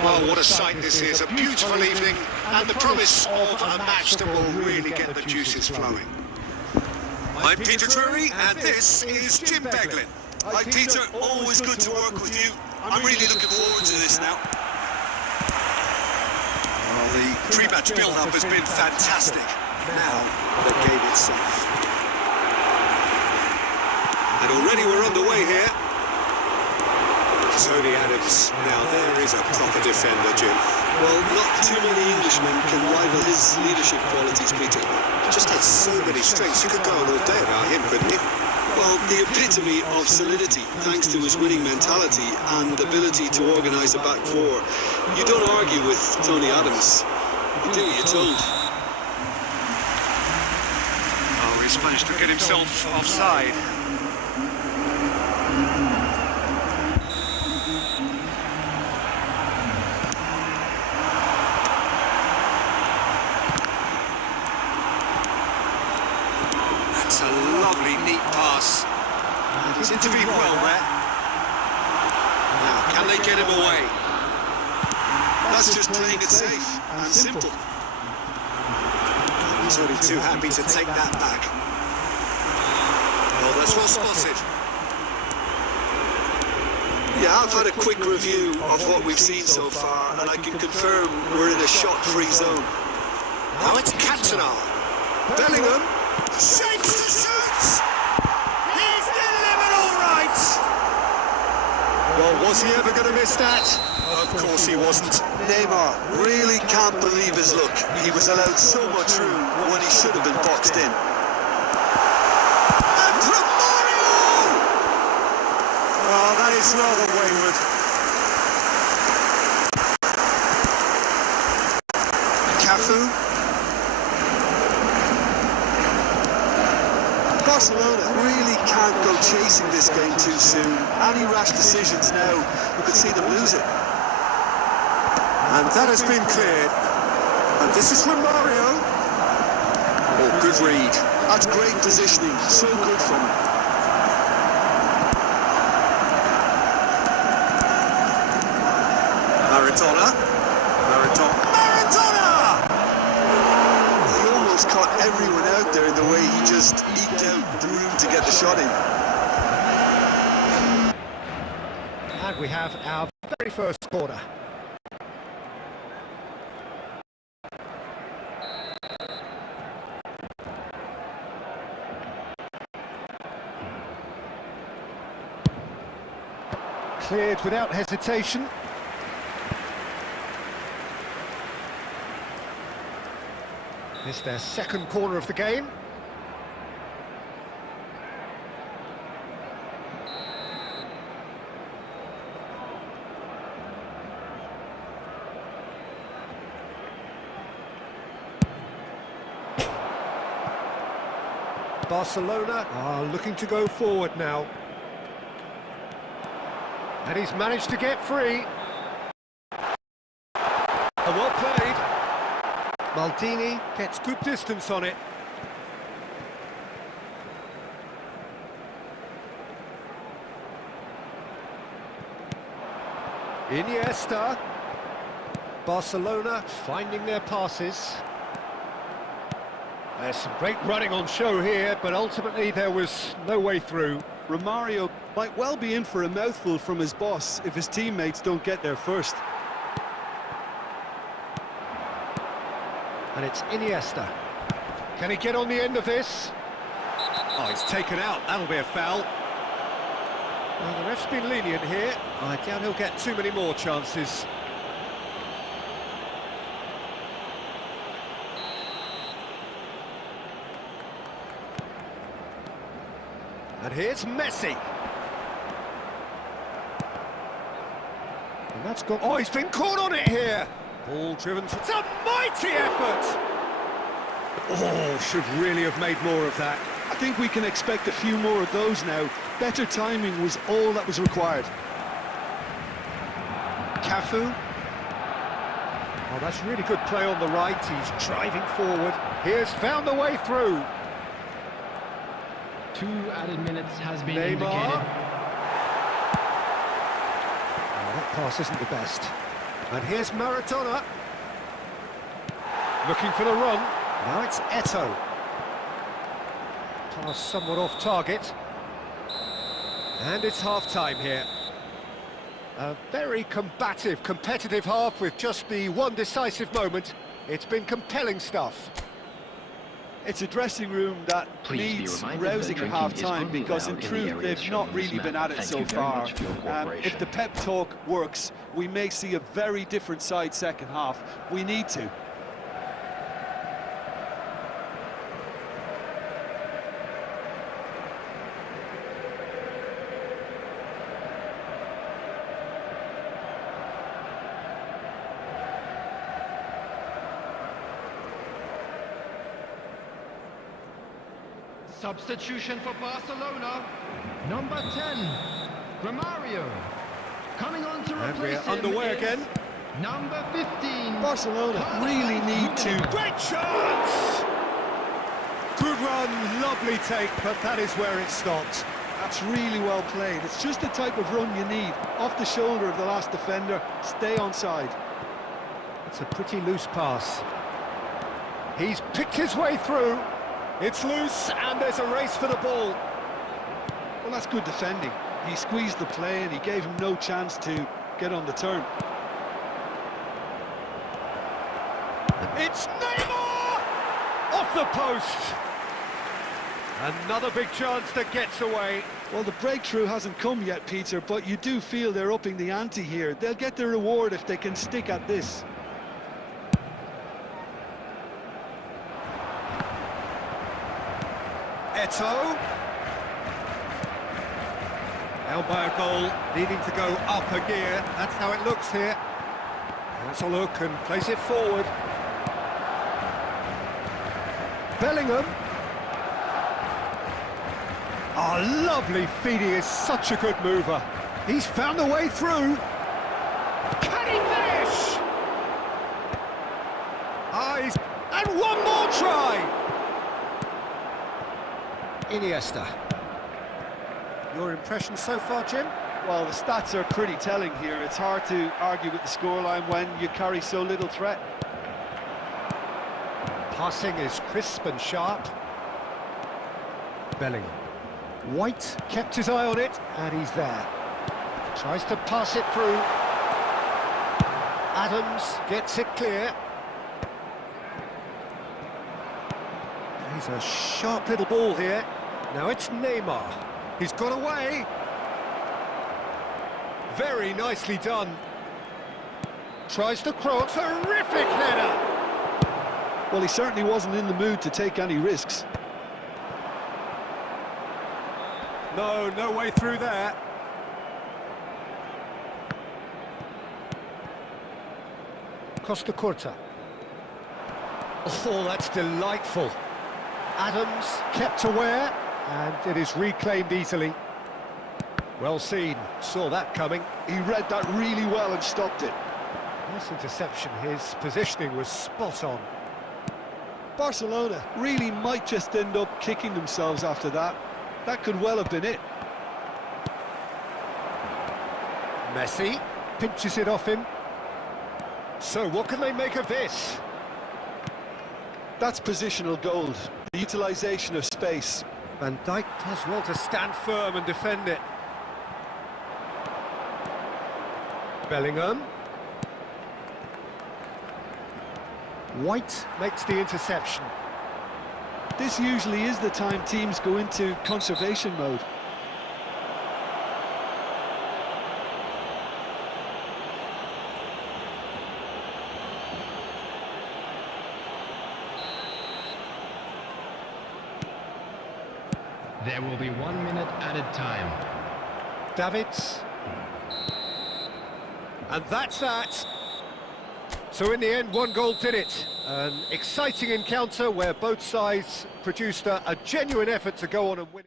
Oh, what a sight this is. A beautiful evening and the promise of a match that will really get the juices flowing. I'm Peter Drury, and this is Jim Beglin. Hi Peter, always good to work with you. I'm really looking forward to this now. Well, the pre-match build-up has been fantastic. Now, the game itself. And already we're underway here. Tony Adams, now there is a proper defender, Jim. Well, not too many Englishmen can rival his leadership qualities, Peter. Just has so many strengths. You could go on all day about him, couldn't you? Well, the epitome of solidity, thanks to his winning mentality and ability to organise a back four. You don't argue with Tony Adams. You do what you're told. Oh, he's managed to get himself offside. That's a lovely, neat pass. He's intervened well there. Now, can they get him away? That's just playing it safe and simple. He's only too happy to take that back. Oh, that's well spotted. Yeah, I've had a quick review of what we've seen so far, and I can confirm we're in a shot-free zone. Now it's Cantona. Bellingham shapes to shoot. He's delivered all right. Well, was he ever going to miss that? Of course he wasn't. Neymar really can't believe his luck. He was allowed so much room when he should have been boxed in. And Romario! Oh, that is rather wayward. Cafu. Barcelona really can't go chasing this game too soon. Any rash decisions now, we could see them lose it. And that has been cleared. And this is Romario. Oh, good read. That's great positioning. So good from him. Maradona. He almost caught everyone out there in the way he just eked out the room to get the shot in. And we have our very first corner. Cleared without hesitation. It's their second corner of the game. Barcelona are looking to go forward now. And he's managed to get free. Well played. Maldini gets good distance on it. Iniesta. Barcelona finding their passes. There's some great running on show here, but ultimately there was no way through. Romario might well be in for a mouthful from his boss if his teammates don't get there first. And it's Iniesta. Can he get on the end of this? Oh, he's taken out. That'll be a foul. Well, the ref's been lenient here. I doubt he'll get too many more chances. And here's Messi. And that's gone. Oh, he's been caught on it here. Ball driven. It's a mighty effort. Oh, should really have made more of that. I think we can expect a few more of those now. Better timing was all that was required. Cafu. Oh, that's really good play on the right. He's driving forward. He has found the way through. 2 added minutes has been Neymar. indicated. Oh, that pass isn't the best. And here's Maradona. Looking for the run. Now it's Eto'o. Pass somewhat off target. And it's half-time here. A very combative, competitive half with just the one decisive moment. It's been compelling stuff. It's a dressing room that Please needs be rousing at reminded that half-time drinking is because in only allowed in the truth areas they've shown not on this really been map. at it Thank so you very far. much for your cooperation. If the pep talk works, we may see a very different side second half. We need to. Substitution for Barcelona. Number 10, Romario. Coming on to And replace we're him underway is again. Number 15. Barcelona really need to... Great chance! Good run, lovely take, but that is where it stopped. That's really well played. It's just the type of run you need. Off the shoulder of the last defender, stay onside. It's a pretty loose pass. He's picked his way through. It's loose, and there's a race for the ball. Well, that's good defending. He squeezed the play and he gave him no chance to get on the turn. It's Neymar! Off the post! Another big chance that gets away. Well, the breakthrough hasn't come yet, Peter, but you do feel they're upping the ante here. They'll get their reward if they can stick at this. Eto'o. Held by a goal, needing to go up a gear. That's how it looks here. Let's a look and place it forward. Bellingham. Oh, lovely feed. He is such a good mover. He's found a way through. Can he finish? And one more try. Iniesta. Your impression so far, Jim? Well, the stats are pretty telling here. It's hard to argue with the scoreline when you carry so little threat. Passing is crisp and sharp. Bellingham. White kept his eye on it, and he's there. Tries to pass it through. Adams gets it clear. He's a sharp little ball here. Now it's Neymar. He's got away. Very nicely done. Tries to cross. Terrific header. Well, he certainly wasn't in the mood to take any risks. No way through there. Costa Curta. Oh, that's delightful. Adams kept aware, and it is reclaimed easily. Well seen, saw that coming. He read that really well and stopped it. Nice interception, his positioning was spot on. Barcelona really might just end up kicking themselves after that. That could well have been it. Messi pinches it off him. So what can they make of this? That's positional gold, the utilisation of space. Van Dijk does well to stand firm and defend it. Bellingham. White makes the interception. This usually is the time teams go into conservation mode. There will be 1 minute added time. Davids. And that's that. So in the end, one goal did it. An exciting encounter where both sides produced a genuine effort to go on and win.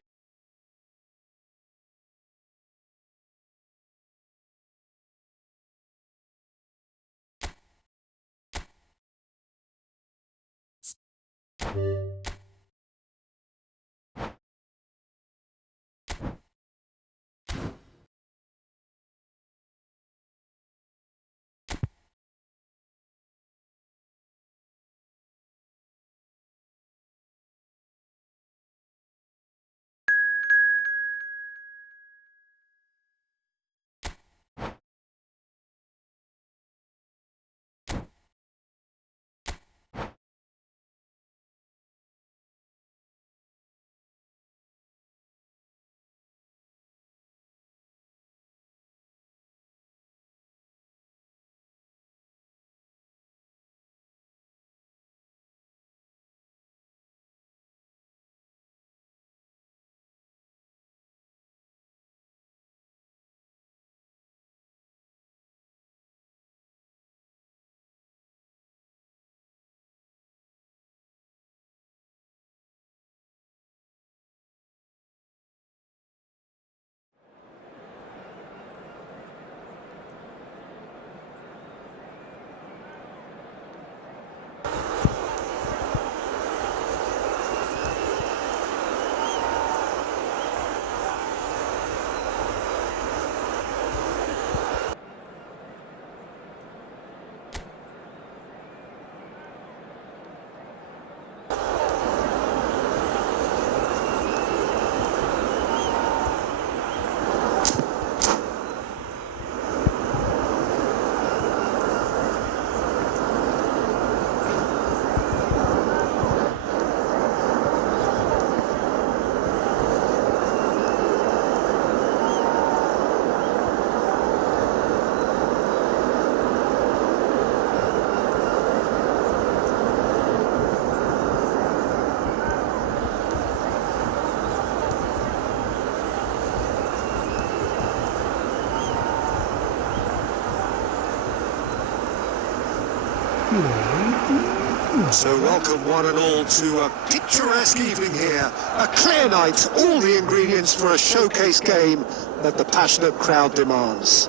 So welcome one and all to a picturesque evening here. A clear night, all the ingredients for a showcase game that the passionate crowd demands.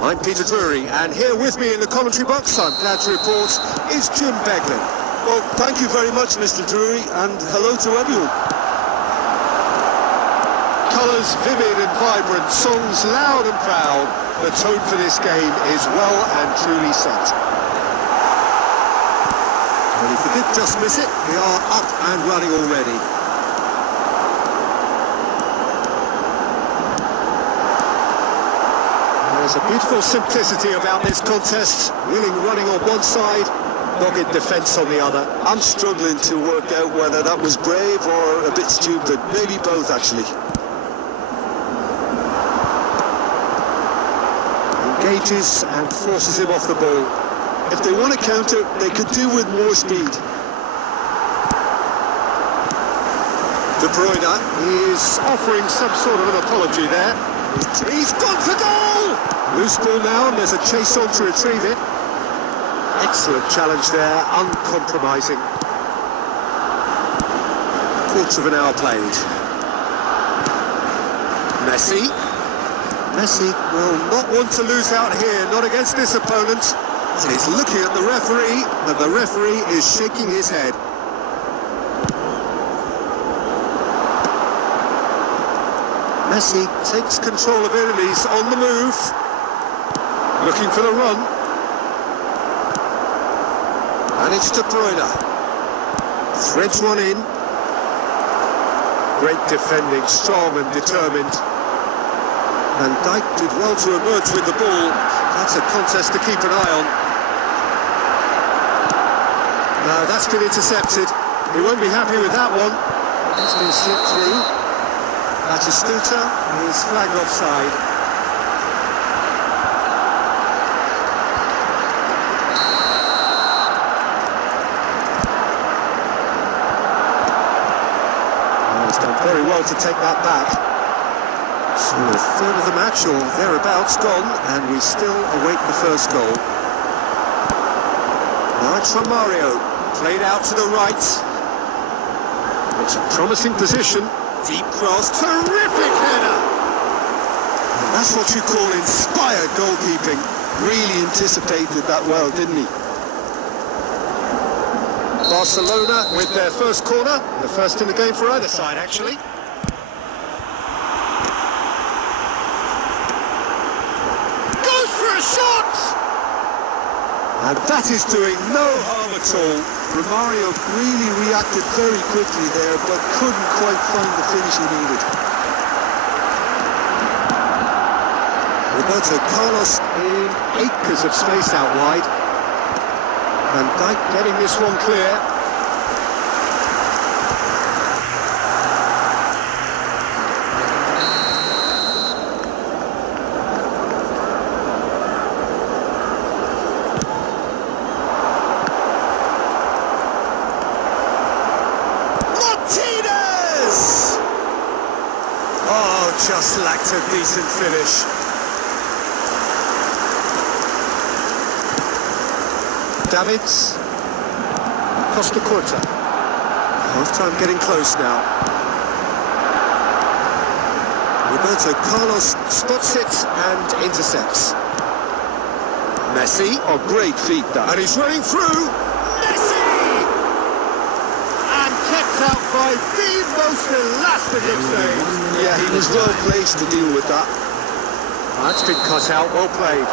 I'm Peter Drury, and here with me in the commentary box, I'm glad to report, is Jim Beglin. Well, thank you very much, Mr. Drury, and hello to everyone. Colours vivid and vibrant, songs loud and proud. The tone for this game is well and truly set. And if we did just miss it, we are up and running already. There's a beautiful simplicity about this contest. Willing running on one side, dogged defence on the other. I'm struggling to work out whether that was brave or a bit stupid. Maybe both, actually. Engages and forces him off the ball. If they want to counter, they could do with more speed. De Bruyne is offering some sort of an apology there. He's gone for goal! Loose ball now, and there's a chase on to retrieve it. Excellent challenge there, uncompromising. Quarter of an hour played. Messi will not want to lose out here, not against this opponent. And he's looking at the referee, and the referee is shaking his head. Messi takes control of it, and he's on the move. Looking for the run. And it's De Bruyne. Threads one in. Great defending, strong and determined. And Dijk did well to emerge with the ball. That's a contest to keep an eye on. No, that's been intercepted. He won't be happy with that one. It's been slipped through. Batistuta is flagged offside. Oh, he's done very well to take that back. So a third of the match or thereabouts gone, and we still await the first goal. Now it's from Mario, played out to the right. It's a promising position. Deep cross, terrific header! And that's what you call inspired goalkeeping. Really anticipated that well, didn't he? Barcelona with their first corner, the first in the game for either side actually. Goes for a shot! And that is doing no harm at all. Romario really reacted very quickly there, but couldn't quite find the finish he needed. Roberto Carlos in acres of space out wide. And Dijk getting this one clear. Just lacked a decent finish. Davids. Costa Curta. Half-time getting close now. Roberto Carlos spots it and intercepts. Messi. Oh, great feat that. And he's running through. Messi! And kept out by the most elastic of saves. Yeah, he was well placed to deal with that. That's been cut out, well played.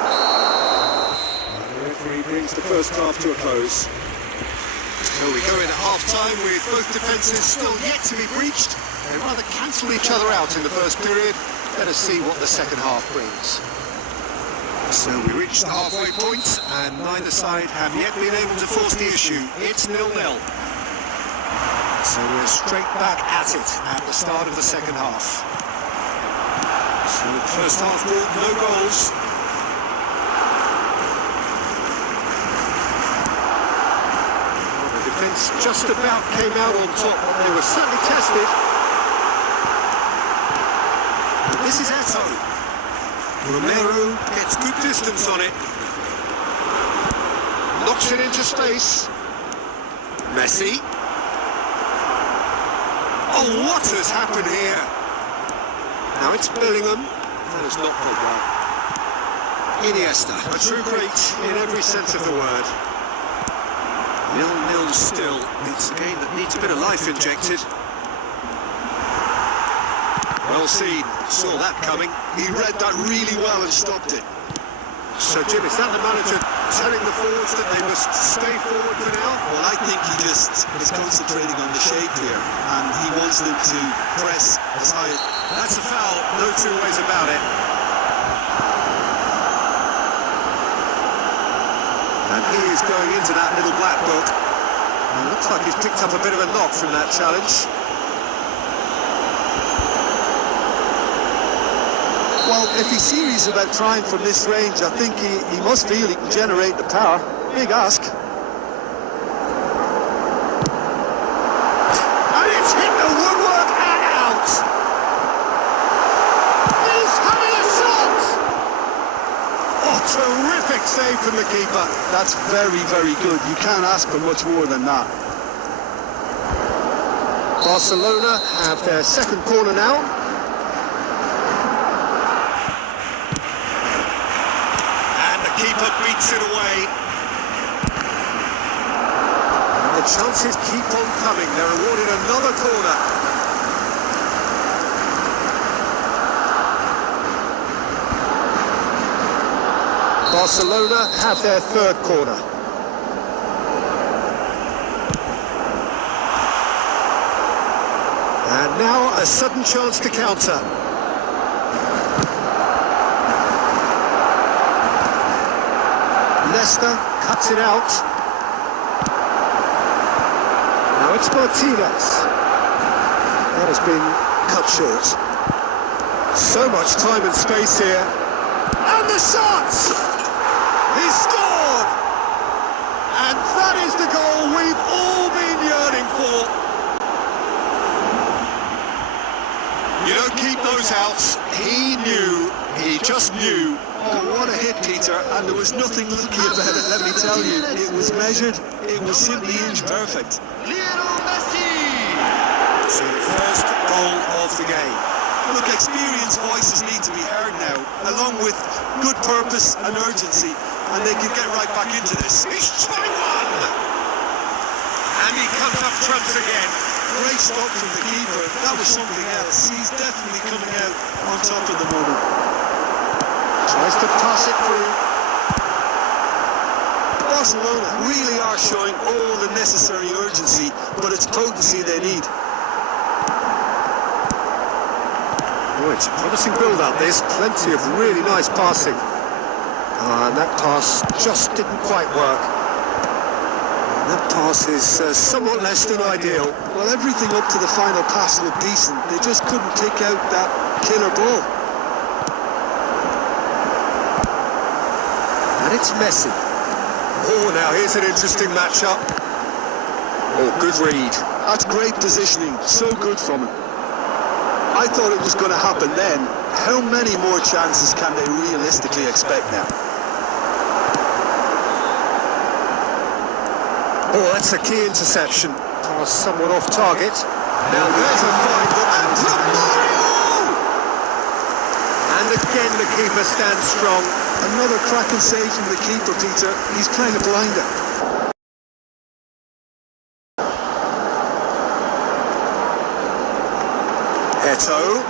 The referee brings the first half to a close. So we go in at half-time with both defences still yet to be breached. They rather cancelled each other out in the first period. Let us see what the second half brings. So we reached the halfway point, and neither side have yet been able to force the issue. It's 0-0. So we're straight back at it at the start of the second half. So the first half ball, no goals. The defence just about came out on top. They were certainly tested. But this is Eto. Romero gets good distance on it. Knocks it into space. Messi. Oh, what has happened here? Now it's Bellingham. That has not gone well. Iniesta. A true great in every sense of the word. 0-0 still. It's a game that needs a bit of life injected. Well seen. Saw that coming. He read that really well and stopped it. So Jim, is that the manager telling the forwards that they must stay forward for now? Well, I think he just is concentrating on the shape here, and he wants them to press as high. That's a foul, no two ways about it. And he is going into that little black book. And looks like he's picked up a bit of a knock from that challenge. Well, if he's serious about trying from this range, I think he must feel he can generate the power. Big ask. And it's hit the woodwork and out. He's having a shot. Oh, terrific save from the keeper. That's very, very good. You can't ask for much more than that. Barcelona have their second corner now. Keeper beats it away. The chances keep on coming. They're awarded another corner. Barcelona have their third corner. And now a sudden chance to counter. Leicester cuts it out. Now it's Martinez. That has been cut short. So much time and space here. And the shot! He scored! And that is the goal we've all been yearning for. You don't keep those out. He knew. He just knew. Oh, what a hit, Peter, and there was nothing lucky about it, let me tell you. It was measured, it was simply inch perfect. Lionel Messi! So the first goal of the game. Look, experienced voices need to be heard now, along with good purpose and urgency, and they can get right back into this. He's tried one! And he comes up trumps again. Great stop from the keeper, that was something else. He's definitely coming out on top of the moment. Tries to pass it through. Barcelona really are showing all the necessary urgency, but it's potency they need. Oh, it's a promising build-up. There's plenty of really nice passing. And that pass just didn't quite work. That pass is somewhat less than ideal. Well, everything up to the final pass looked decent. They just couldn't pick out that killer ball. And it's Messi. Oh, now here's an interesting matchup. Oh, good read. That's great positioning. So good from him. I thought it was going to happen then. How many more chances can they realistically expect now? Oh, that's a key interception. Pass somewhat off target. Now there's a fine look. And Romario! And again the keeper stands strong. Another cracking save from the keeper, Peter. He's trying to blind it. Eto'o.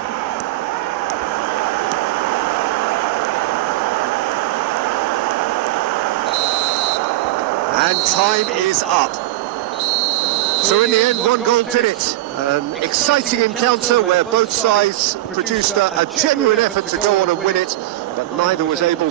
And time is up. So in the end, one goal did it. An exciting encounter where both sides produced a genuine effort to go on and win it, but neither was able to.